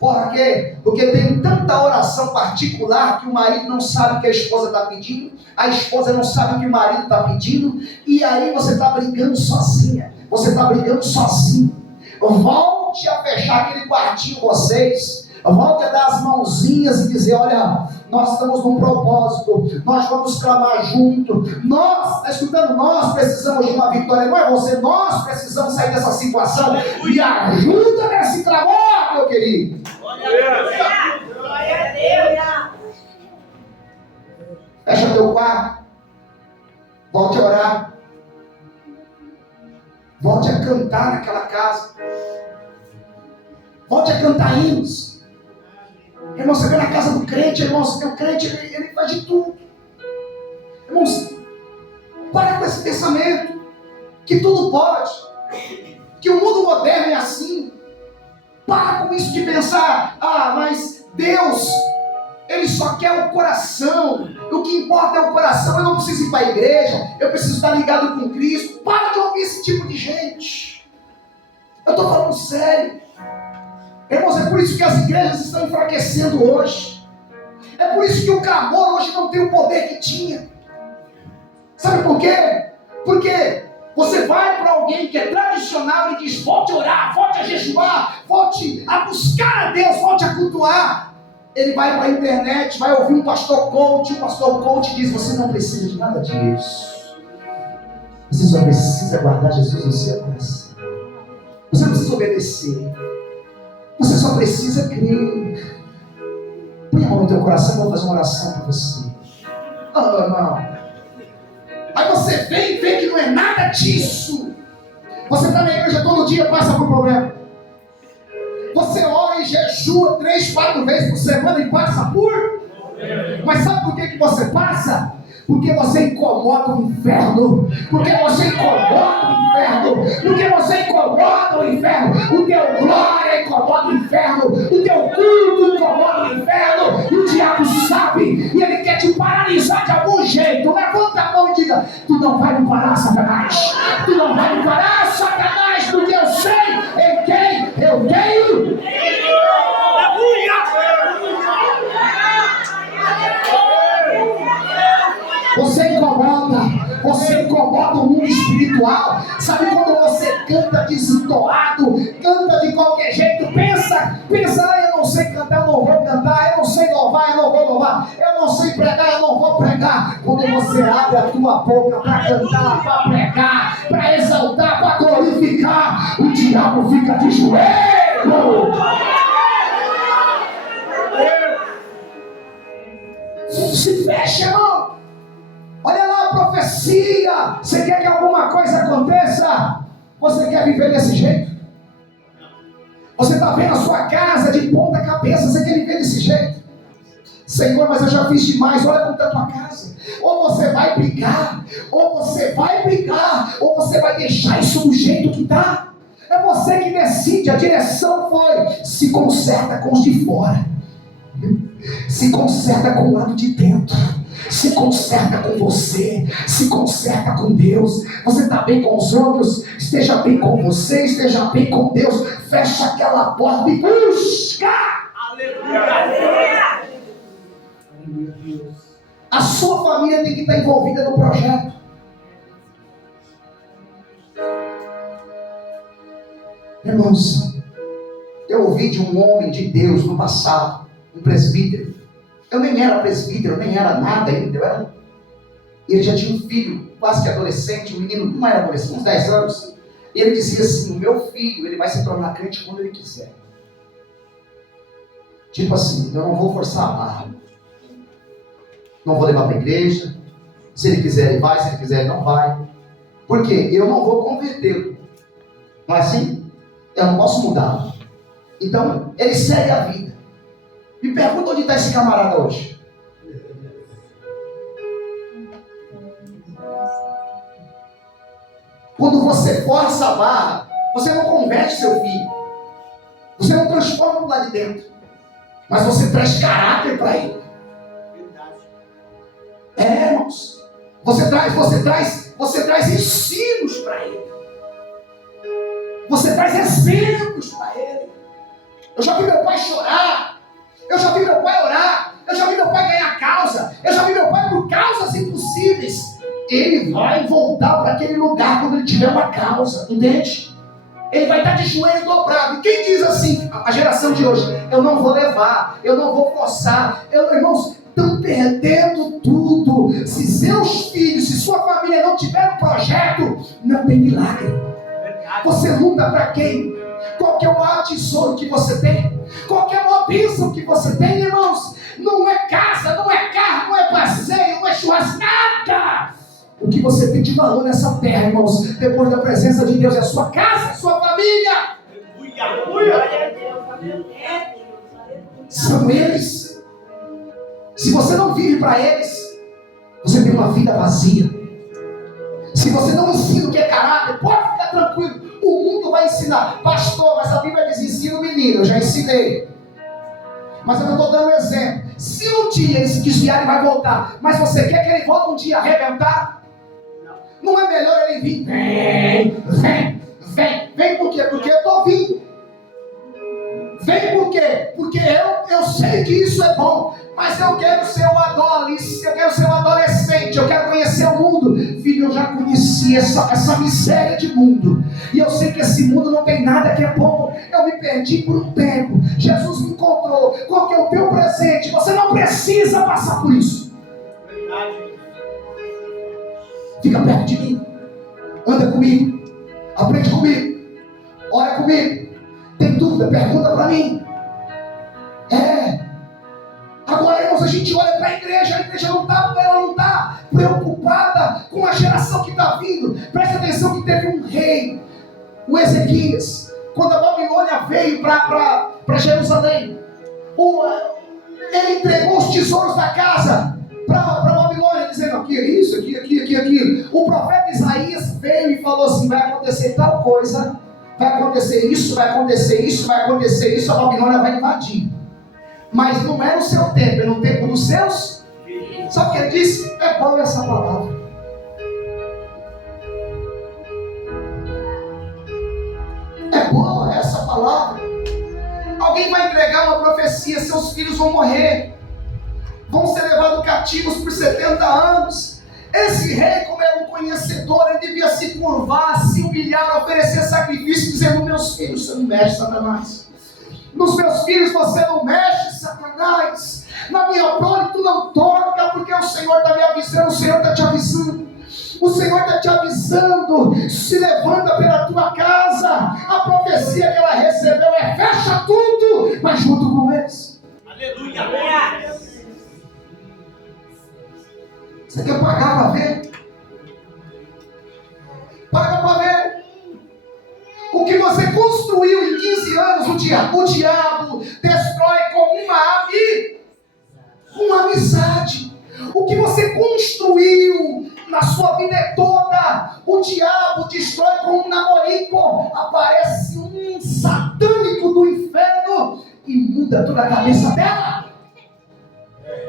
Por quê? Porque tem tanta oração particular que o marido não sabe o que a esposa está pedindo, a esposa não sabe o que o marido está pedindo, e aí você está brigando sozinha, você está brigando sozinho. Volte a fechar aquele quartinho vocês, volte a dar as mãozinhas e dizer, olha, nós estamos num propósito, nós vamos clamar junto, nós, está escutando? Nós precisamos de uma vitória, não é você, nós precisamos sair dessa situação, me ajuda nesse clamor, meu querido. Glória a Deus. Fecha teu quarto, volte a orar, volte a cantar naquela casa, volte a cantar hinos. Irmão, você vê na casa do crente, irmão, o crente ele faz de tudo. Irmãos, para com esse pensamento que tudo pode, que o mundo moderno é assim. Para com isso de pensar, mas Deus, Ele só quer o coração, o que importa é o coração, eu não preciso ir para a igreja, eu preciso estar ligado com Cristo. Para de ouvir esse tipo de gente. Eu estou falando sério. Irmãos, é por isso que as igrejas estão enfraquecendo hoje. É por isso que o clamor hoje não tem o poder que tinha. Sabe por quê? Porque você vai para alguém que é tradicional e diz, volte a orar, volte a jejuar, volte a buscar a Deus, volte a cultuar. Ele vai para a internet, vai ouvir um pastor coach, o pastor coach diz, você não precisa de nada disso. Você só precisa guardar Jesus no seu coração. Você não precisa obedecer. Você só precisa crer. Põe a mão no teu coração, eu vou fazer uma oração para você. Irmão. Aí você vem e vê que não é nada disso. Você está na igreja todo dia, passa por problema. Você ora e jejua 3, 4 vezes por semana e passa por. Mas sabe por que você passa? Porque você incomoda o inferno. Porque você incomoda o inferno. Porque você incomoda o inferno. O teu glória incomoda o inferno. O teu culto incomoda o inferno. E o diabo sabe. E ele quer te paralisar de algum jeito. Levanta a mão e diga, tu não vai me parar, Satanás. Tu não vai me parar, Satanás. Porque eu sei em quem eu tenho. Você incomoda o mundo espiritual. Sabe quando você canta desentoado, canta de qualquer jeito, pensa, eu não sei cantar, eu não vou cantar, eu não sei louvar, eu não vou louvar, eu não sei pregar, eu não vou pregar. Quando você abre a tua boca para cantar, para pregar, para exaltar, para glorificar, o diabo fica de joelho. Se fecha, irmão. Olha lá a profecia. Você quer que alguma coisa aconteça? Você quer viver desse jeito? Você está vendo a sua casa de ponta cabeça. Você quer viver desse jeito? Senhor, mas eu já fiz demais. Olha como está a tua casa. Ou você vai brigar, ou você vai deixar isso do jeito que está. É você que decide. A direção foi: se conserta com os de fora, se conserta com o lado de dentro, se conserta com você, se conserta com Deus. Você está bem com os outros, esteja bem com você, esteja bem com Deus. Fecha aquela porta e busca. Aleluia! A sua família tem que estar envolvida no projeto. Irmãos, eu ouvi de um homem de Deus no passado, um presbítero. Eu nem era presbítero, nem era nada ainda. Ele já tinha um filho, quase que adolescente, um menino, não era adolescente, uns 10 anos. E ele dizia assim: o meu filho, ele vai se tornar crente quando ele quiser. Tipo assim, eu não vou forçar a barra. Não vou levar para a igreja. Se ele quiser, ele vai. Se ele quiser, ele não vai. Por quê? Eu não vou convertê-lo. Não é assim? Eu não posso mudá-lo. Então, ele segue a vida. Me pergunta onde está esse camarada hoje. Quando você força a barra, você não converte seu filho. Você não transforma lá de dentro, mas você traz caráter para ele. Irmãos, você traz ensinos para ele. Você traz exemplos para ele. Eu já vi meu pai chorar. Eu já vi meu pai orar. Eu já vi meu pai ganhar causa. Eu já vi meu pai por causas impossíveis. Ele vai voltar para aquele lugar quando ele tiver uma causa, entende? Ele vai estar de joelho dobrado. E quem diz assim, a geração de hoje, eu não vou levar, eu não vou forçar. Irmãos, estão perdendo tudo. Se seus filhos, se sua família não tiver um projeto, não tem milagre. Você luta para quem? Qual que é o maior tesouro que você tem? Qual que é a maior bênção que você tem, irmãos? Não é casa, não é carro, não é passeio, não é churrasco, nada. O que você tem de valor nessa terra, irmãos, depois da presença de Deus, é a sua casa, a sua família. São eles. Se você não vive para eles, você tem uma vida vazia. Se você não ensina o que é caráter, pode ficar tranquilo. O mundo vai ensinar. Pastor, mas a Bíblia diz, ensina o menino. Eu já ensinei. Mas eu não estou dando um exemplo. Se um dia ele se desviar, ele vai voltar. Mas você quer que ele volte um dia arrebentado? Não é melhor ele vir? Vem por quê? Porque eu estou vindo. Vem por quê? Porque eu sei que isso é bom. Mas eu quero ser um adolescente, eu quero ser um adolescente, eu quero conhecer o mundo. Filho, eu já conheci essa miséria de mundo. E eu sei que esse mundo não tem nada que é bom. Eu me perdi por um tempo. Jesus me encontrou. Qual que é o teu presente? Você não precisa passar por isso. Fica perto de mim. Anda comigo. Aprende comigo. Ora comigo. Tem dúvida? Pergunta para mim. Agora, irmãos, a gente olha para a igreja não está preocupada com a geração que está vindo. Presta atenção que teve um rei, o Ezequias, quando a Babilônia veio para Jerusalém, ele entregou os tesouros da casa para a Babilônia, dizendo aqui é isso, aqui. O profeta Isaías veio e falou assim, vai acontecer tal coisa, vai acontecer isso, vai acontecer isso, vai acontecer isso, a Babilônia vai invadir. Mas não é no seu tempo, é no tempo dos seus. Sabe o que ele disse? É boa essa palavra. É boa essa palavra. Alguém vai entregar uma profecia, seus filhos vão morrer, vão ser levados cativos por 70 anos. Esse rei, como era um conhecedor, ele devia se curvar, se humilhar, oferecer sacrifício, dizendo, meus filhos, você não mexe, Satanás. Nos meus filhos você não mexe, Satanás. Na minha prole tu não toca, porque o Senhor está me avisando, o Senhor está te avisando. O Senhor está te avisando. Se levanta pela tua casa. A profecia que ela recebeu é fecha tudo, mas junto com eles. Aleluia. Você quer pagar para ver? Paga para ver. O que você construiu em 15 anos, o diabo destrói com uma amizade. O que você construiu na sua vida toda, o diabo destrói com um namorico. Aparece um satânico do inferno e muda toda a cabeça dela.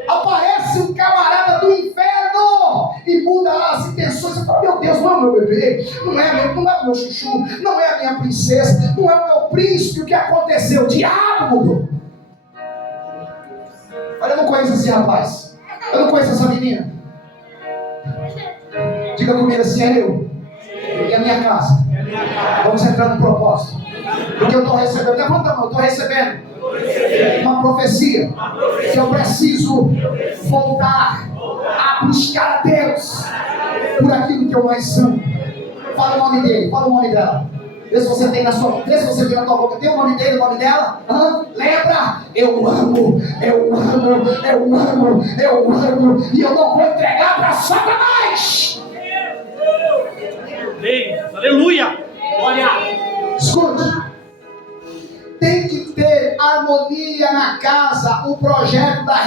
Aparece um camarada do inferno e muda as intenções. Eu falo, meu Deus, não é meu bebê, não é o meu chuchu, não é a minha princesa, não é o meu príncipe. O que aconteceu? O diabo mudou. Olha, eu não conheço esse rapaz, eu não conheço essa menina. Diga comigo assim, é eu e a minha casa. Vamos entrar no propósito. Porque eu estou recebendo, levanta a mão, eu estou recebendo uma profecia que eu preciso voltar a buscar a Deus por aquilo que eu mais amo. Fala o nome dele, fala o nome dela. Vê se você tem na tua boca. Tem o nome dele, o nome dela? Lembra? Eu amo. E eu não vou entregar para Satanás. Aleluia. Olha. Escute. Tem que ter harmonia na casa. O projeto da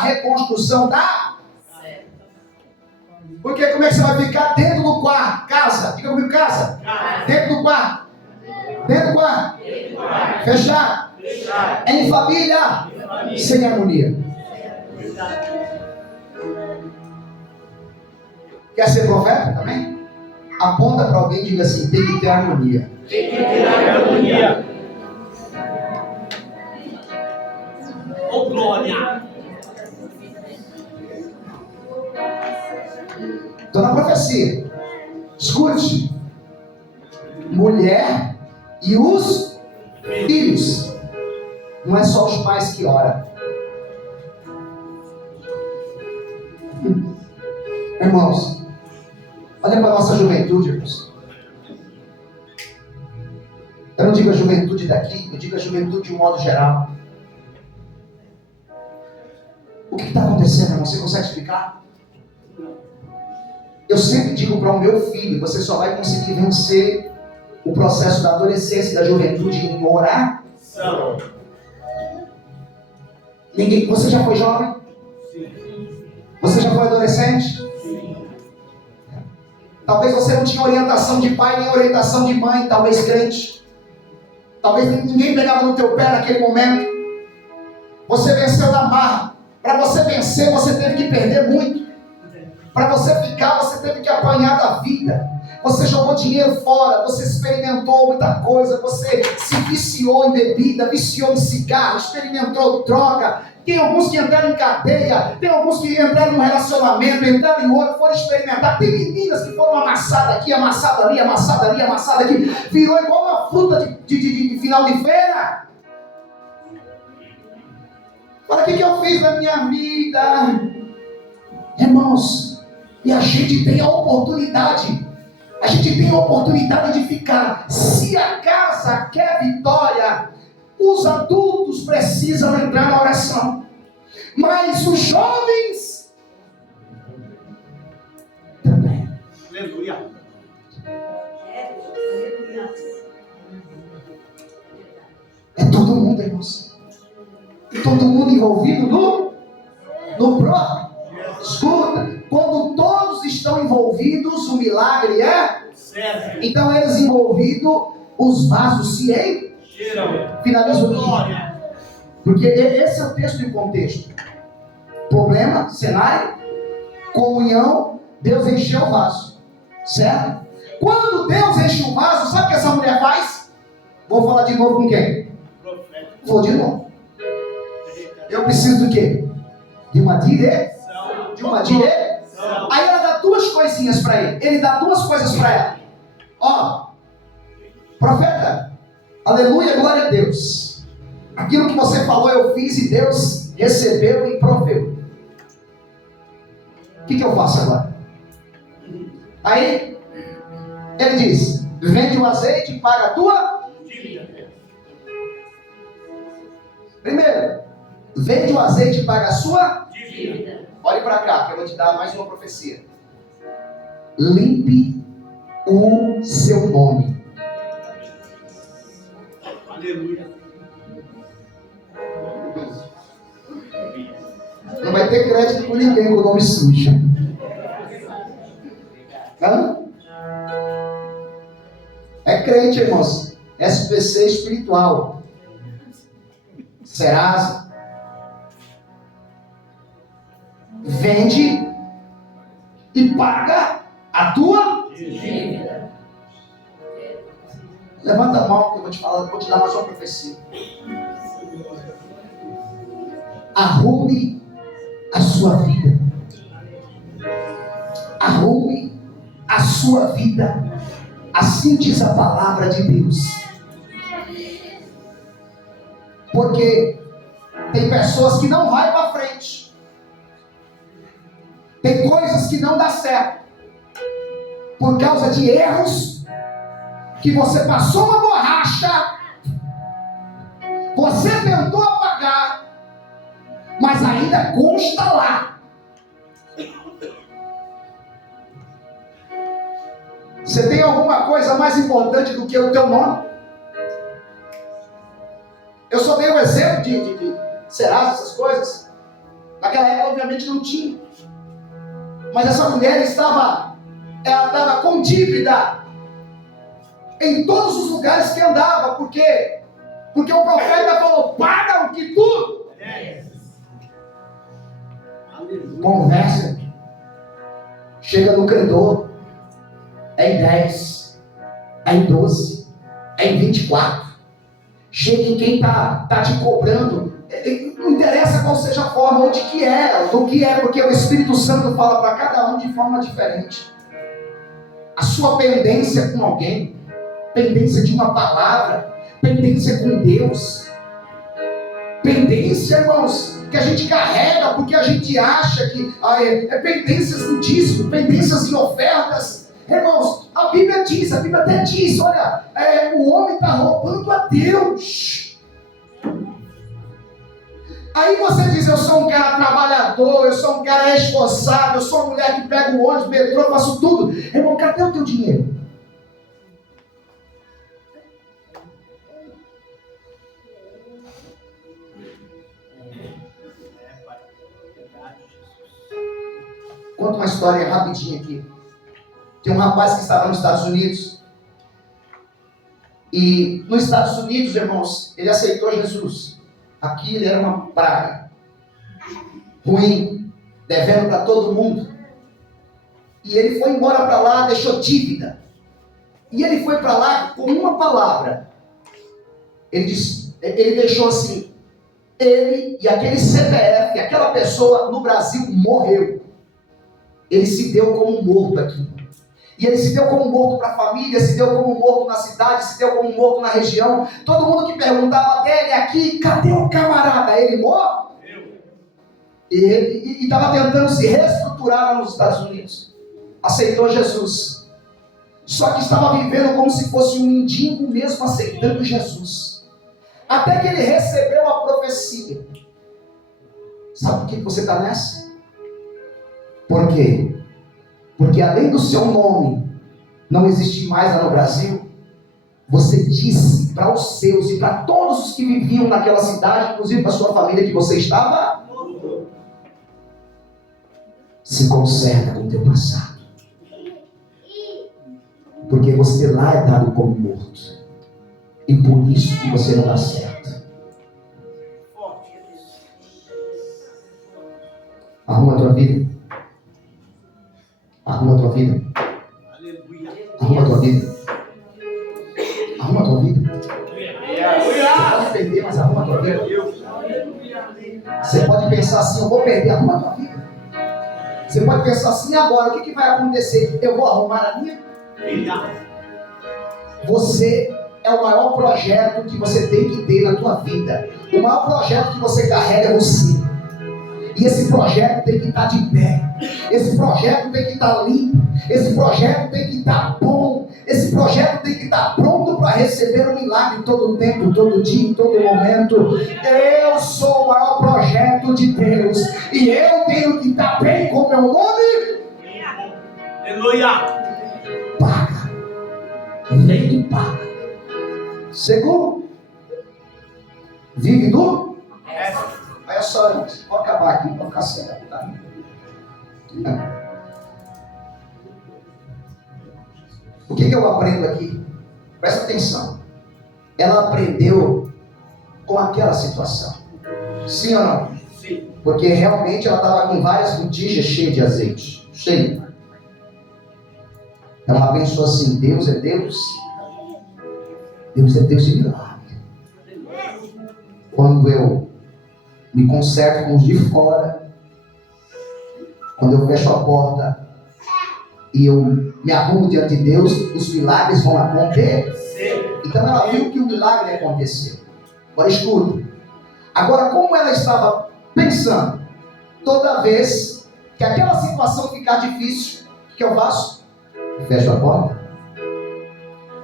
reconstrução da. Porque como é que você vai ficar dentro do quarto? Casa. Diga comigo, casa. Dentro do quarto. Dentro do quarto. Fechado. Em família. Sem harmonia. Quer ser profeta também? Aponta para alguém e diga assim: tem que ter harmonia. Tem que ter harmonia. Oh, glória. Estou na profecia. Escute. Mulher e os filhos. Não é só os pais que oram. Irmãos, olha para a nossa juventude, irmãos. Eu não digo a juventude daqui, eu digo a juventude de um modo geral. O que está acontecendo, irmão? Você consegue explicar? Eu sempre digo para o meu filho: você só vai conseguir vencer o processo da adolescência e da juventude em oração. Você já foi jovem? Sim. Você já foi adolescente? Sim. Talvez você não tinha orientação de pai nem orientação de mãe, talvez crente. Talvez ninguém pegava no teu pé naquele momento. Você venceu na marra. Para você vencer, você teve que perder muito. Para você ficar, você teve que apanhar da vida. Você jogou dinheiro fora, você experimentou muita coisa, você se viciou em bebida, viciou em cigarro, experimentou droga. Tem alguns que entraram em cadeia, tem alguns que entraram num relacionamento, entraram em outro, foram experimentar. Tem meninas que foram amassadas aqui, amassadas ali, amassadas ali, amassadas aqui. Virou igual uma fruta de final de feira. Olha o que eu fiz na minha vida. Irmãos, e a gente tem a oportunidade. A gente tem a oportunidade de ficar. Se a casa quer vitória, os adultos precisam entrar na oração. Mas os jovens também. Aleluia. É todo mundo, irmãos. Todo mundo envolvido no próprio. Escuta, quando todos estão envolvidos, o milagre é Certo. então eles envolvidos, os vasos se encheram. Finalizo aqui. Porque esse é o texto e o contexto. Problema, cenário, comunhão, Deus encheu o vaso. Certo? Quando Deus enche o vaso, sabe o que essa mulher faz? Vou falar de novo com quem? Vou de novo. Eu preciso do quê? De uma direção. De uma direção. Aí ela dá duas coisinhas para ele. Ele dá duas coisas para ela. Ó, profeta, aleluia, glória a Deus. Aquilo que você falou eu fiz e Deus recebeu e proveu. O que eu faço agora? Aí ele diz: vende o azeite e paga a tua dívida. Primeiro, vende o azeite e paga a sua dívida. Olhe para cá, que eu vou te dar mais uma profecia. Limpe o seu nome. Aleluia. Não vai ter crédito com ninguém com o nome sujo. Hã? É crente, irmãos. SPC espiritual. Serasa. Vende e paga a tua dívida. Levanta a mão que eu vou te falar, vou te dar mais uma profecia. Arrume a sua vida. Arrume a sua vida. Assim diz a palavra de Deus. Porque tem pessoas que não vai para frente. Tem coisas que não dá certo. Por causa de erros que você passou uma borracha. Você tentou apagar, mas ainda consta lá. Você tem alguma coisa mais importante do que o teu nome? Eu só dei um exemplo de Serasa, essas coisas. Naquela época, obviamente, não tinha. Mas essa mulher ela estava com dívida. em todos os lugares que andava. Por quê? Porque o profeta falou: paga o que tu conversa. Chega no credor, é em 10, é em 12, é em 24. Chega em quem está te cobrando. Não interessa qual seja a forma, ou de que é, do que é, porque o Espírito Santo fala para cada um de forma diferente. A sua pendência com alguém, pendência de uma palavra, pendência com Deus, pendência, irmãos, que a gente carrega porque a gente acha que é pendências no dízimo, pendências em ofertas. Irmãos, a Bíblia até diz, olha, o homem está roubando a Deus. Aí você diz: eu sou um cara trabalhador, eu sou um cara esforçado, eu sou uma mulher que pega o ônibus, o metrô, eu faço tudo. Irmão, cadê o teu dinheiro? Conta uma história rapidinha aqui. Tem um rapaz que estava nos Estados Unidos. E nos Estados Unidos, irmãos, ele aceitou Jesus. Aqui ele era uma praga, ruim, devendo para todo mundo. E ele foi embora para lá, deixou dívida. E ele foi para lá com uma palavra. Ele deixou assim: ele e aquele CPF, aquela pessoa no Brasil morreu. Ele se deu como morto aqui. E ele se deu como morto para a família, se deu como morto na cidade, se deu como morto na região. Todo mundo que perguntava dele aqui: cadê o camarada? Ele morreu. E estava tentando se reestruturar lá nos Estados Unidos. Aceitou Jesus. Só que estava vivendo como se fosse um mendigo mesmo aceitando Jesus. Até que ele recebeu a profecia. Sabe por que você está nessa? Por quê? Porque além do seu nome não existir mais lá no Brasil, você disse para os seus e para todos os que viviam naquela cidade, inclusive para a sua família, que você estava. Se conserta com o teu passado. Porque você lá é dado como morto. E por isso que você não dá certo. Arruma a tua vida. Arruma a tua vida. Arruma a tua vida. Arruma a tua vida. Você pode perder, mas arruma a tua vida. Você pode pensar assim: eu vou perder, arruma a tua vida. Você pode pensar assim: agora, o que vai acontecer? Eu vou arrumar a minha. Você é o maior projeto que você tem que ter na tua vida. O maior projeto que você carrega é você. E esse projeto tem que estar de pé. Esse projeto tem que estar limpo. Esse projeto tem que estar bom. Esse projeto tem que estar pronto para receber o milagre todo tempo, todo dia, em todo momento. Eu sou o maior projeto de Deus. E eu tenho que estar bem com o meu nome. Aleluia. Paga. Vem e paga. Segundo, vive do. Olha só, vou acabar aqui, vou ficar sério, tá? O que eu aprendo aqui? Presta atenção. Ela aprendeu com aquela situação. Sim ou não? Sim. Porque realmente ela estava com várias botijas cheias de azeite. Cheio. Ela pensou assim: Deus é Deus. Deus é Deus de milagre. Quando eu me conserto com os de fora, quando eu fecho a porta e eu me arrumo diante de Deus, os milagres vão acontecer. Então ela viu que o milagre ia acontecer. Agora escuta. Agora, como ela estava pensando, toda vez que aquela situação ficar difícil, o que eu faço? Fecho a porta,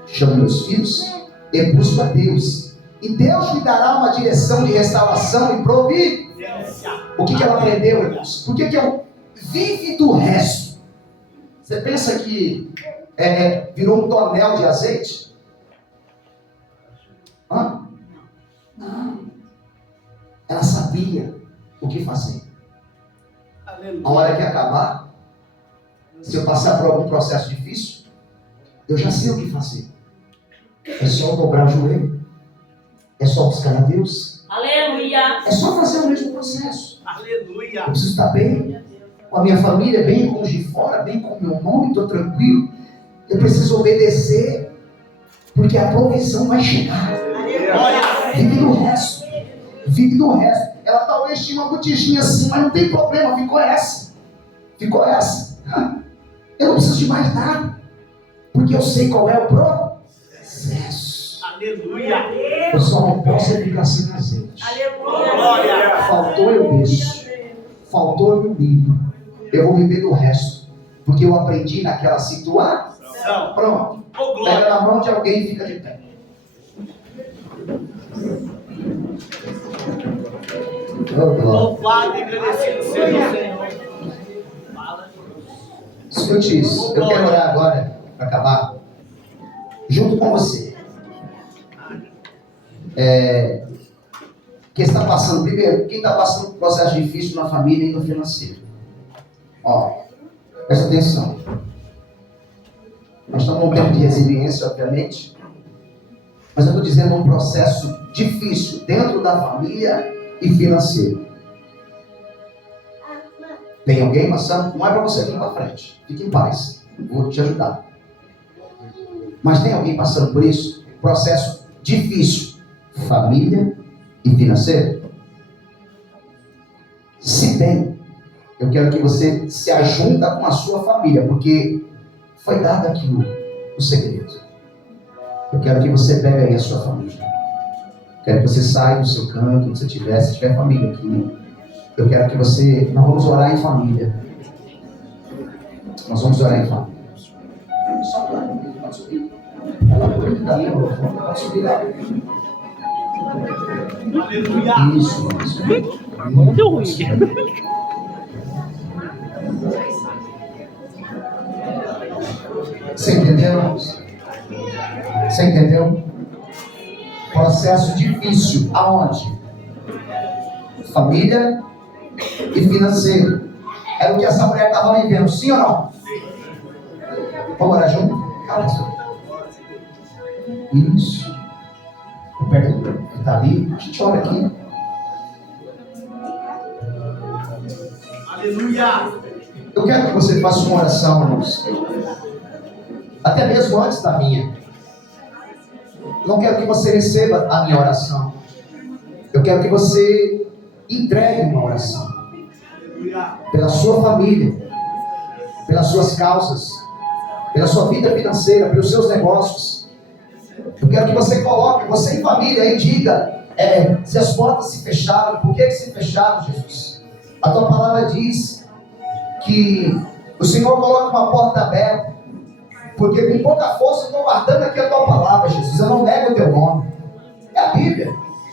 chamo meus filhos e busco a Deus. E Deus me dará uma direção de restauração e providência. O que ela aprendeu, irmãos? Por que eu vive do resto? Você pensa que virou um tonel de azeite? Hã? Não. Ela sabia o que fazer. A hora que acabar, se eu passar por algum processo difícil, eu já sei o que fazer. É só dobrar o joelho. É só buscar a Deus. Aleluia. É só fazer o mesmo processo. Aleluia. Eu preciso estar bem com a minha família, bem com os de fora, bem com o meu nome, estou tranquilo. Eu preciso obedecer, porque a provisão vai chegar. Vive do resto. Vive do resto. Ela talvez tinha uma botijinha assim, mas não tem problema, ficou essa. Ficou essa. Eu não preciso de mais nada, porque eu sei qual é o processo. Aleluia. Eu só não posso ficar sem azeite. Glória. Faltou, eu desço. Faltou, eu humilho. Eu vou viver do resto, porque eu aprendi naquela situação. Pronto. Pega na mão de alguém e fica de pé. Louvado e agradecido seja o Senhor. Escute isso. Eu quero orar agora, para acabar, junto com você. Quem está passando, primeiro, quem está passando por um processo difícil na família e no financeiro. Ó, presta atenção. Nós estamos num tempo de resiliência, obviamente, mas eu estou dizendo um processo difícil dentro da família e financeiro. Tem alguém passando? Não é para você vir para frente. Fique em paz. Vou te ajudar. Mas tem alguém passando por isso? Processo difícil. Família e financeiro? Se tem, eu quero que você se ajunta com a sua família, porque foi dado aqui o segredo. Eu quero que você pegue aí a sua família. Quero que você saia do seu canto, onde você estiver, se tiver família aqui. Eu quero que você... Nós vamos orar em família. Nós vamos orar em família. Só orar em família, pode subir. Ela pode subir lá. Aleluia. Isso. Agora deu ruim aqui. Você entendeu? Você entendeu? Processo difícil. Aonde? Família e financeiro. Era o que essa mulher estava vivendo, sim ou não? Vamos orar junto? Cala isso. Perto, está ali. A gente ora aqui. Aleluia. Eu quero que você faça uma oração, irmãos. Até mesmo antes da minha. Não quero que você receba a minha oração. Eu quero que você entregue uma oração. Pela sua família. Pelas suas causas. Pela sua vida financeira. Pelos seus negócios. Eu quero que você coloque, você em família, e diga, se as portas se fecharam, por que se fecharam, Jesus? A tua palavra diz que o Senhor coloca uma porta aberta, porque com pouca força eu estou guardando aqui a tua palavra, Jesus. Eu não nego o teu nome. É a Bíblia.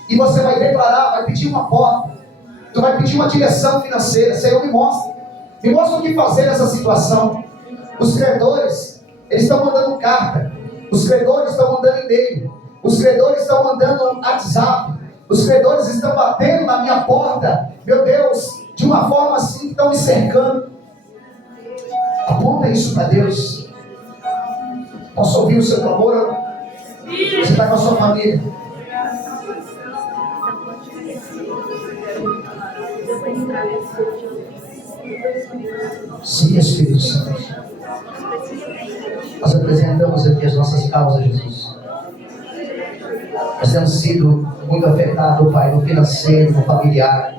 E você vai declarar, vai pedir uma porta. Tu vai pedir uma direção financeira. Senhor, me mostra. Me mostra o que fazer nessa situação. Os credores, eles estão mandando carta. Os credores estão mandando e-mail. Os credores estão mandando WhatsApp. Os credores estão batendo na minha porta. Meu Deus, de uma forma assim, estão me cercando. Aponta isso para Deus. Posso ouvir o seu clamor? Você está com a sua família. Sim, Espírito Santo. Nós apresentamos aqui as nossas causas, Jesus. Nós temos sido muito afetados, Pai, no financeiro, no familiar.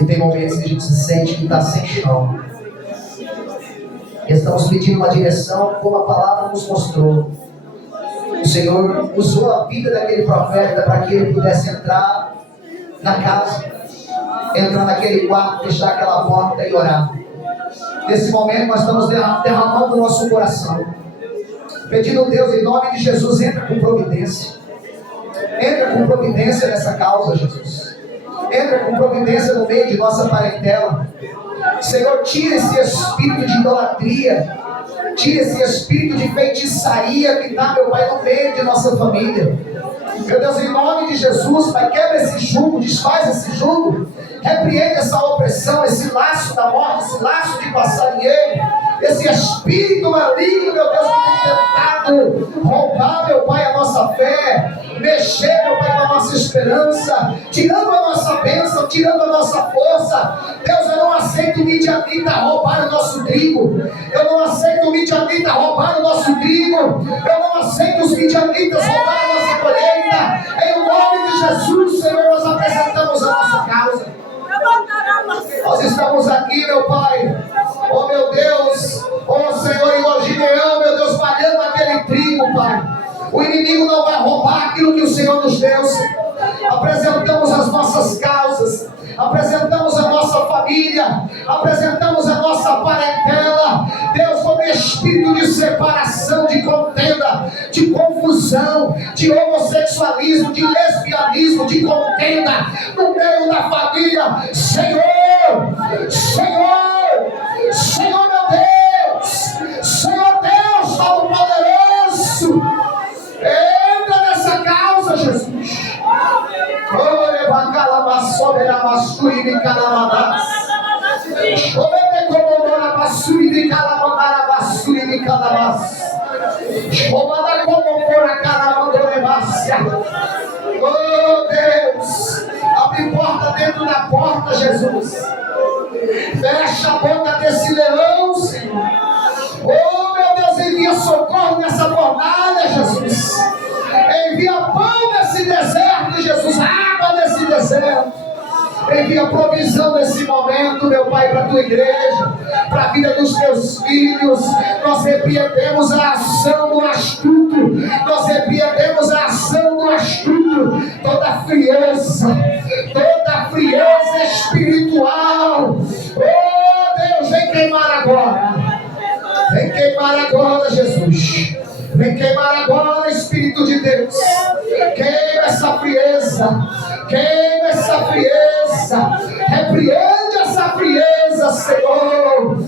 E tem momentos que a gente se sente que está sem chão. E estamos pedindo uma direção, como a palavra nos mostrou. O Senhor usou a vida daquele profeta para que ele pudesse entrar na casa, entrar naquele quarto, fechar aquela porta e orar. Nesse momento nós estamos derramando o nosso coração, pedindo, Deus, em nome de Jesus, entra com providência. Entra com providência nessa causa, Jesus. Entra com providência no meio de nossa parentela. Senhor, tira esse espírito de idolatria, tira esse espírito de feitiçaria que está, meu Pai, no meio de nossa família. Meu Deus, em nome de Jesus, Pai, quebra esse jugo, desfaz esse jugo, Repreende essa opressão, esse laço da morte, esse laço de passarinheiro, esse espírito maligno, meu Deus, que tem tentado roubar, meu Pai, a nossa fé, mexer, meu Pai, com a nossa esperança, tirando a nossa bênção, tirando a nossa força. Deus, eu não aceito o midianita roubar o nosso trigo, eu não aceito o midianita roubar o nosso trigo, eu não aceito os midianitas roubar a nossa colheita. Em nome de Jesus, Senhor, nós apresentamos a nossa causa. Nós estamos aqui, meu Pai, oh meu Deus, oh Senhor, e o Gideão, meu Deus, falhando aquele trigo, Pai. O inimigo não vai roubar aquilo que o Senhor nos deu, Senhor. Apresentamos as nossas causas, apresentamos a nossa família, apresentamos a nossa parentela, Deus, como espírito de separação, de contenda, de confusão, de homossexualismo, de lesbianismo, de contenda no meio da família. Senhor, Senhor, Senhor meu Deus, Senhor Deus Todo-Poderoso, entra nessa causa, Jesus. Oh Deus, abre porta dentro da porta, Jesus. Fecha a boca desse leão, Senhor. Oh meu Deus, envia socorro nessa fornalha, Jesus. Envia pão nesse deserto, Jesus. Água nesse deserto. Envia provisão nesse momento, meu Pai, para a tua igreja, para a vida dos teus filhos. Nós repreendemos a ação do astuto, nós repreendemos a ação do astuto, toda frieza espiritual. Oh Deus, vem queimar agora, vem queimar agora, Jesus. Vem queimar agora, Espírito de Deus. Queima essa frieza, queima essa frieza, repreende essa frieza, Senhor.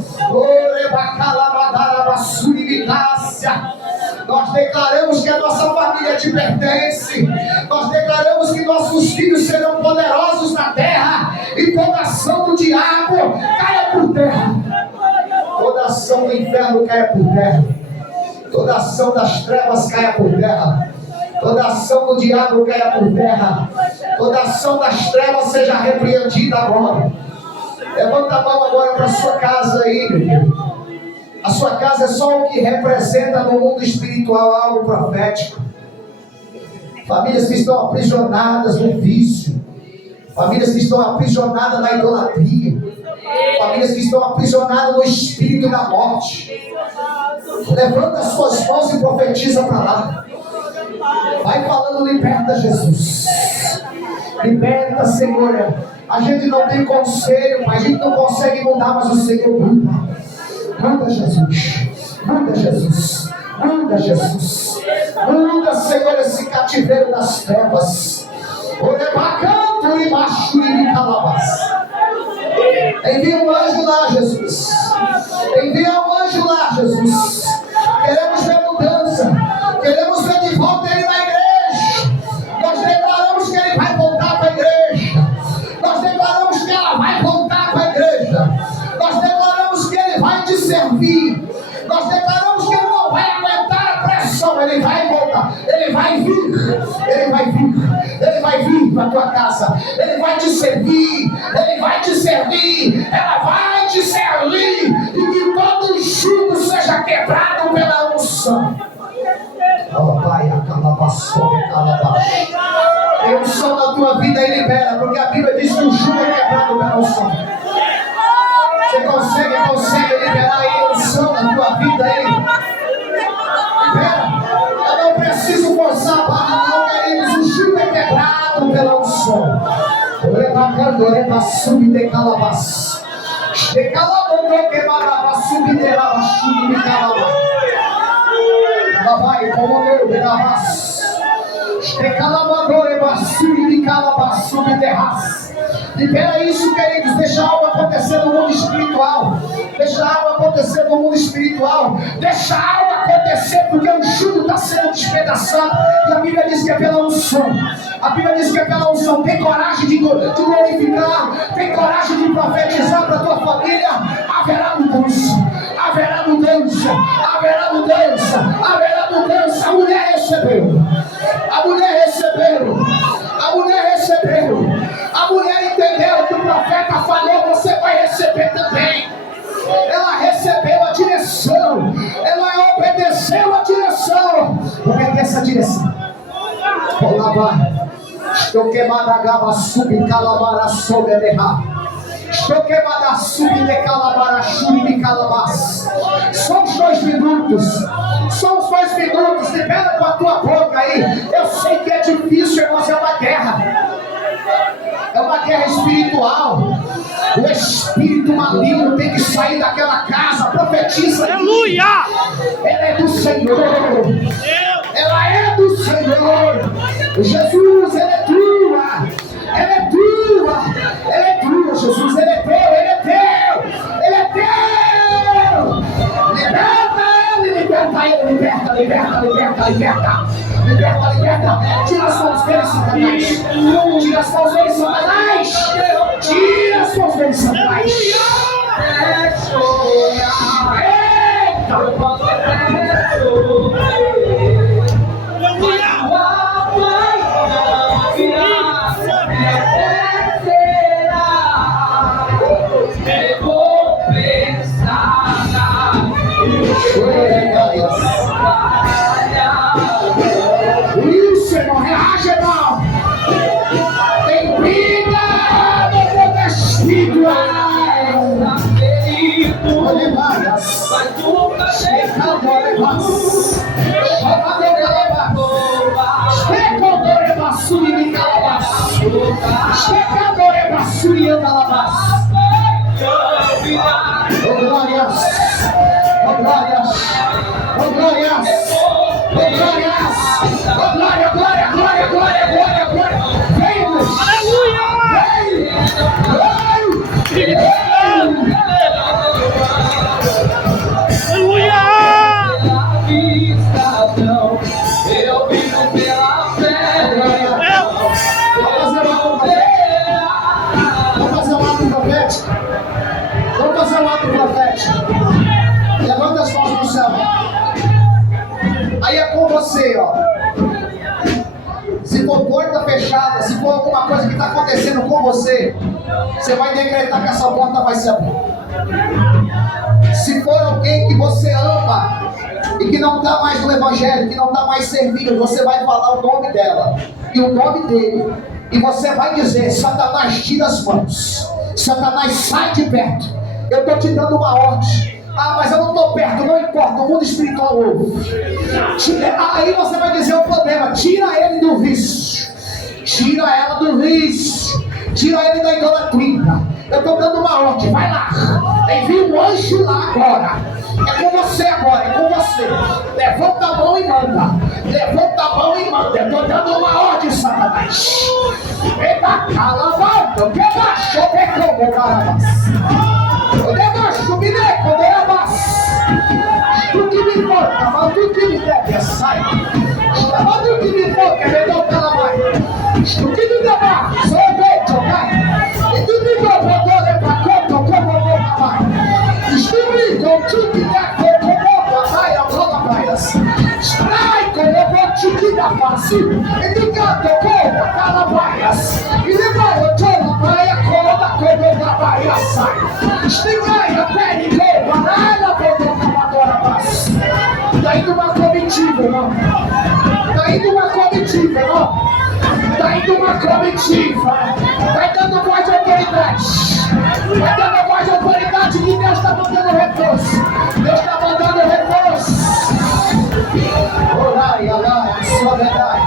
Nós declaramos que a nossa família te pertence. Nós declaramos que nossos filhos serão poderosos na terra, e toda ação do diabo caia por terra. Toda ação do inferno caia por terra. Toda ação das trevas caia por terra. Toda ação do diabo caia por terra. Toda ação das trevas seja repreendida agora. Levanta a mão agora para a sua casa aí, meu Deus. A sua casa é só o que representa no mundo espiritual algo profético. Famílias que estão aprisionadas no vício. Famílias que estão aprisionadas na idolatria. Famílias que estão aprisionadas no espírito da morte. Levanta as suas mãos e profetiza para lá. Vai falando, liberta, Jesus. Liberta, Senhor. A gente não tem conselho, mas a gente não consegue mudar, mas o Senhor muda. Manda, Jesus. Manda, Jesus. Manda, Jesus. Muda, Senhor, esse cativeiro das trevas. Orebacanto e macho e calabas. Envia um anjo lá, Jesus. Envia um anjo lá, Jesus. Queremos ver mudança. Queremos ver de volta ele na igreja. Nós declaramos que ele vai voltar para a igreja. Nós declaramos que ela vai voltar para a igreja. Nós declaramos que ele vai te servir. Nós declaramos que ele não vai aguentar a pressão. Ele vai voltar. Ele vai vir. Ele vai vir. Ele vai vir para a tua casa. Ele vai te servir. Ele vai te servir. Ela vai te servir. E que todo jugo seja quebrado pela unção. Oh, Pai, tem unção na tua vida e libera, porque a Bíblia diz que o jugo é quebrado pela unção. Você consegue liberar aí unção na tua vida aí? Libera. Eu não preciso forçar a barra, não, queridos. O jugo é quebrado pela unção. De calabas. De calabas, que marabas, de calabas, de calabas. Vai, como meu, de calabas. De calabas, de Libera isso, queridos. Deixa algo acontecer no mundo espiritual. Deixa algo acontecer no mundo espiritual. Deixa algo acontecer, porque o jugo está sendo despedaçado. E a Bíblia diz que é pela unção. A Bíblia diz que é pela unção. Tem coragem de glorificar. Tem coragem de profetizar para a tua família. Haverá mudança. Haverá mudança. Haverá mudança. Haverá mudança. A mulher recebeu. A mulher recebeu. A mulher recebeu. A mulher entendeu que o profeta falou, você vai receber também. Ela recebeu a direção. Ela obedeceu a direção. Obedeça a direção. Olá, estou queimada a gaba sub calabara sob errar. Estou queimada sub de calabara churi de calabas. São os 2 minutos. São os 2 minutos. Libera com a tua boca aí. Eu sei que é difícil, irmãos, é uma guerra. É uma guerra espiritual. O espírito maligno tem que sair daquela casa. Profetiza. Aleluia! Ela é do Senhor. Ela é do Senhor. Jesus, ela é tua. Ela é tua. Ela é tua, Jesus. Ele é teu. Ele é teu. Ele é teu. Liberta ele. Liberta ele. Liberta, liberta, liberta, liberta. Liberta, liberta. Tira as mãos dele, Satanás. Tira as mãos dele, Satanás. Tira as mãos dele, Satanás. Isso, irmão, reage, irmão. Tem vida no mundo espiritual. Oh glórias, oh glórias, oh glórias, oh glórias, oh glória, glória, glória, glória, glória, glória. Vem, Deus. Aleluia! Aleluia! Eu vivo pela fé. Vamos fazer um ato profético. Vamos fazer um ato profético. Levanta as mãos no céu. Aí é com você, ó. Se for porta fechada, se for alguma coisa que está acontecendo com você, você vai decretar que essa porta vai se abrir. Se for alguém que você ama e que não está mais no evangelho, que não está mais servindo, você vai falar o nome dela e o nome dele, e você vai dizer: Satanás, tira as mãos. Satanás, sai de perto. Eu estou te dando uma ordem. Ah, mas eu não estou perto, não importa, o mundo espiritual ouve. Aí você vai dizer o problema: tira ele do vício, tira ela do vício, tira ele da idolatria. Eu estou dando uma ordem, vai lá, envia um anjo lá agora. É com você agora, é com você. Levanta a mão e manda. Levanta a mão e manda. Eu estou dando uma ordem, Satanás. Eita, calabando, que baixou, pecou, carabas. Tu que me importa, mas tu que me deve, sai. Mas tu que me importa, é melhor que ela vai. Tu que me deve, sou bem, vai. E tu me dá para conta, como eu vou acabar. Tu me dá, tu que dá, como eu vai, eu vou acabar. Sai, como eu vou te dar fácil. E tu canta, como a calabaias. E leva o teu na praia, como eu vou acabar, sai. Esticai a pele, como nada, como tá indo uma comitiva, irmão. Tá indo uma comitiva, irmão. Tá indo uma comitiva. Vai dando voz de autoridade. Vai dando voz de autoridade que Deus está mandando reforço. Deus está mandando reforço. Orai, a sua verdade.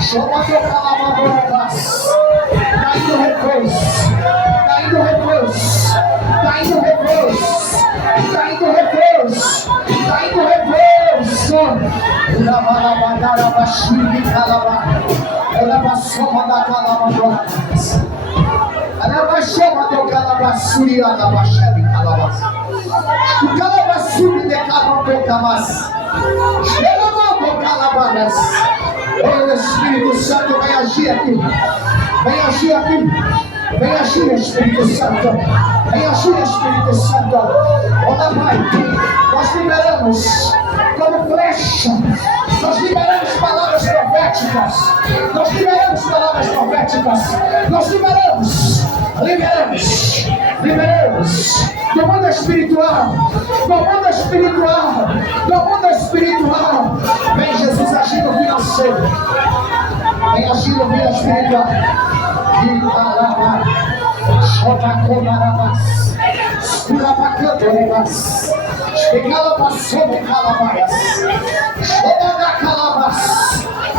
Chama tocar a mão do braço. Tá indo reforço. Tá indo reforço. Tá indo reforço. Tá indo reforço. Tá indo reforço. Andarabashiri calaba. Anabasoma da calaba. Anabashoma do calabasuri anabashari calabas. O calabasuri de calabas. Elabamo calabaras. O Espírito Santo vai agir aqui. Vem agir aqui. Vem agir, Espírito Santo. Vem agir, Espírito Santo. Olha, Pai. Nós liberamos como flecha. Nós liberamos palavras proféticas. Nós liberamos palavras proféticas. Nós liberamos. Liberamos. Do mundo espiritual. Do mundo espiritual. Do mundo espiritual. Vem Jesus agir no financeiro. Vem agir no vida espiritual.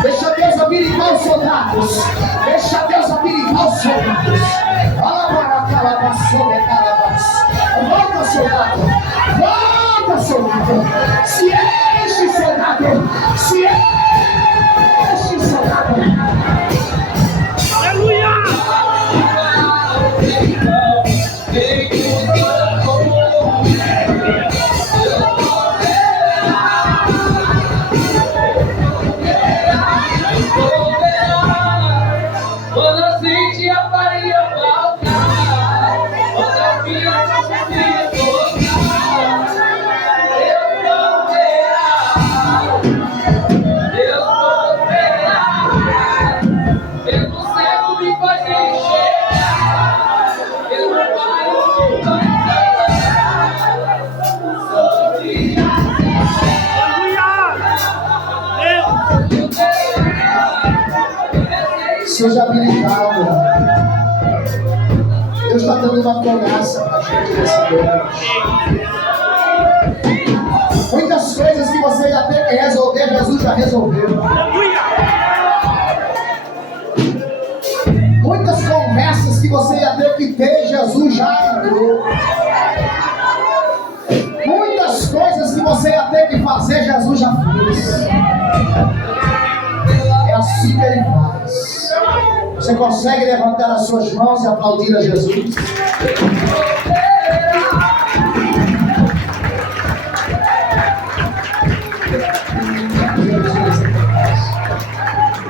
Deixa Deus habilitar os soldados. Deixa Deus habilitar os soldados. Volta, soldado. Volta, soldado. Se enche, soldado. Se enche, soldado. Aleluia! Quando a gente a farinha faltar, quando a filha se tocar, Deus proverá, mesmo cego me faz enxergar, mesmo pai me faz sobre Seja habilitado. Deus está dando uma promessa para a gente nesse tempo. Muitas coisas que você já tem que resolver, Jesus já resolveu. Muitas conversas que você já teve que ter, Jesus já entrou. Muitas coisas que você ia ter que fazer, Jesus já fez. É assim que Ele faz. Você consegue levantar as suas mãos e aplaudir a Jesus?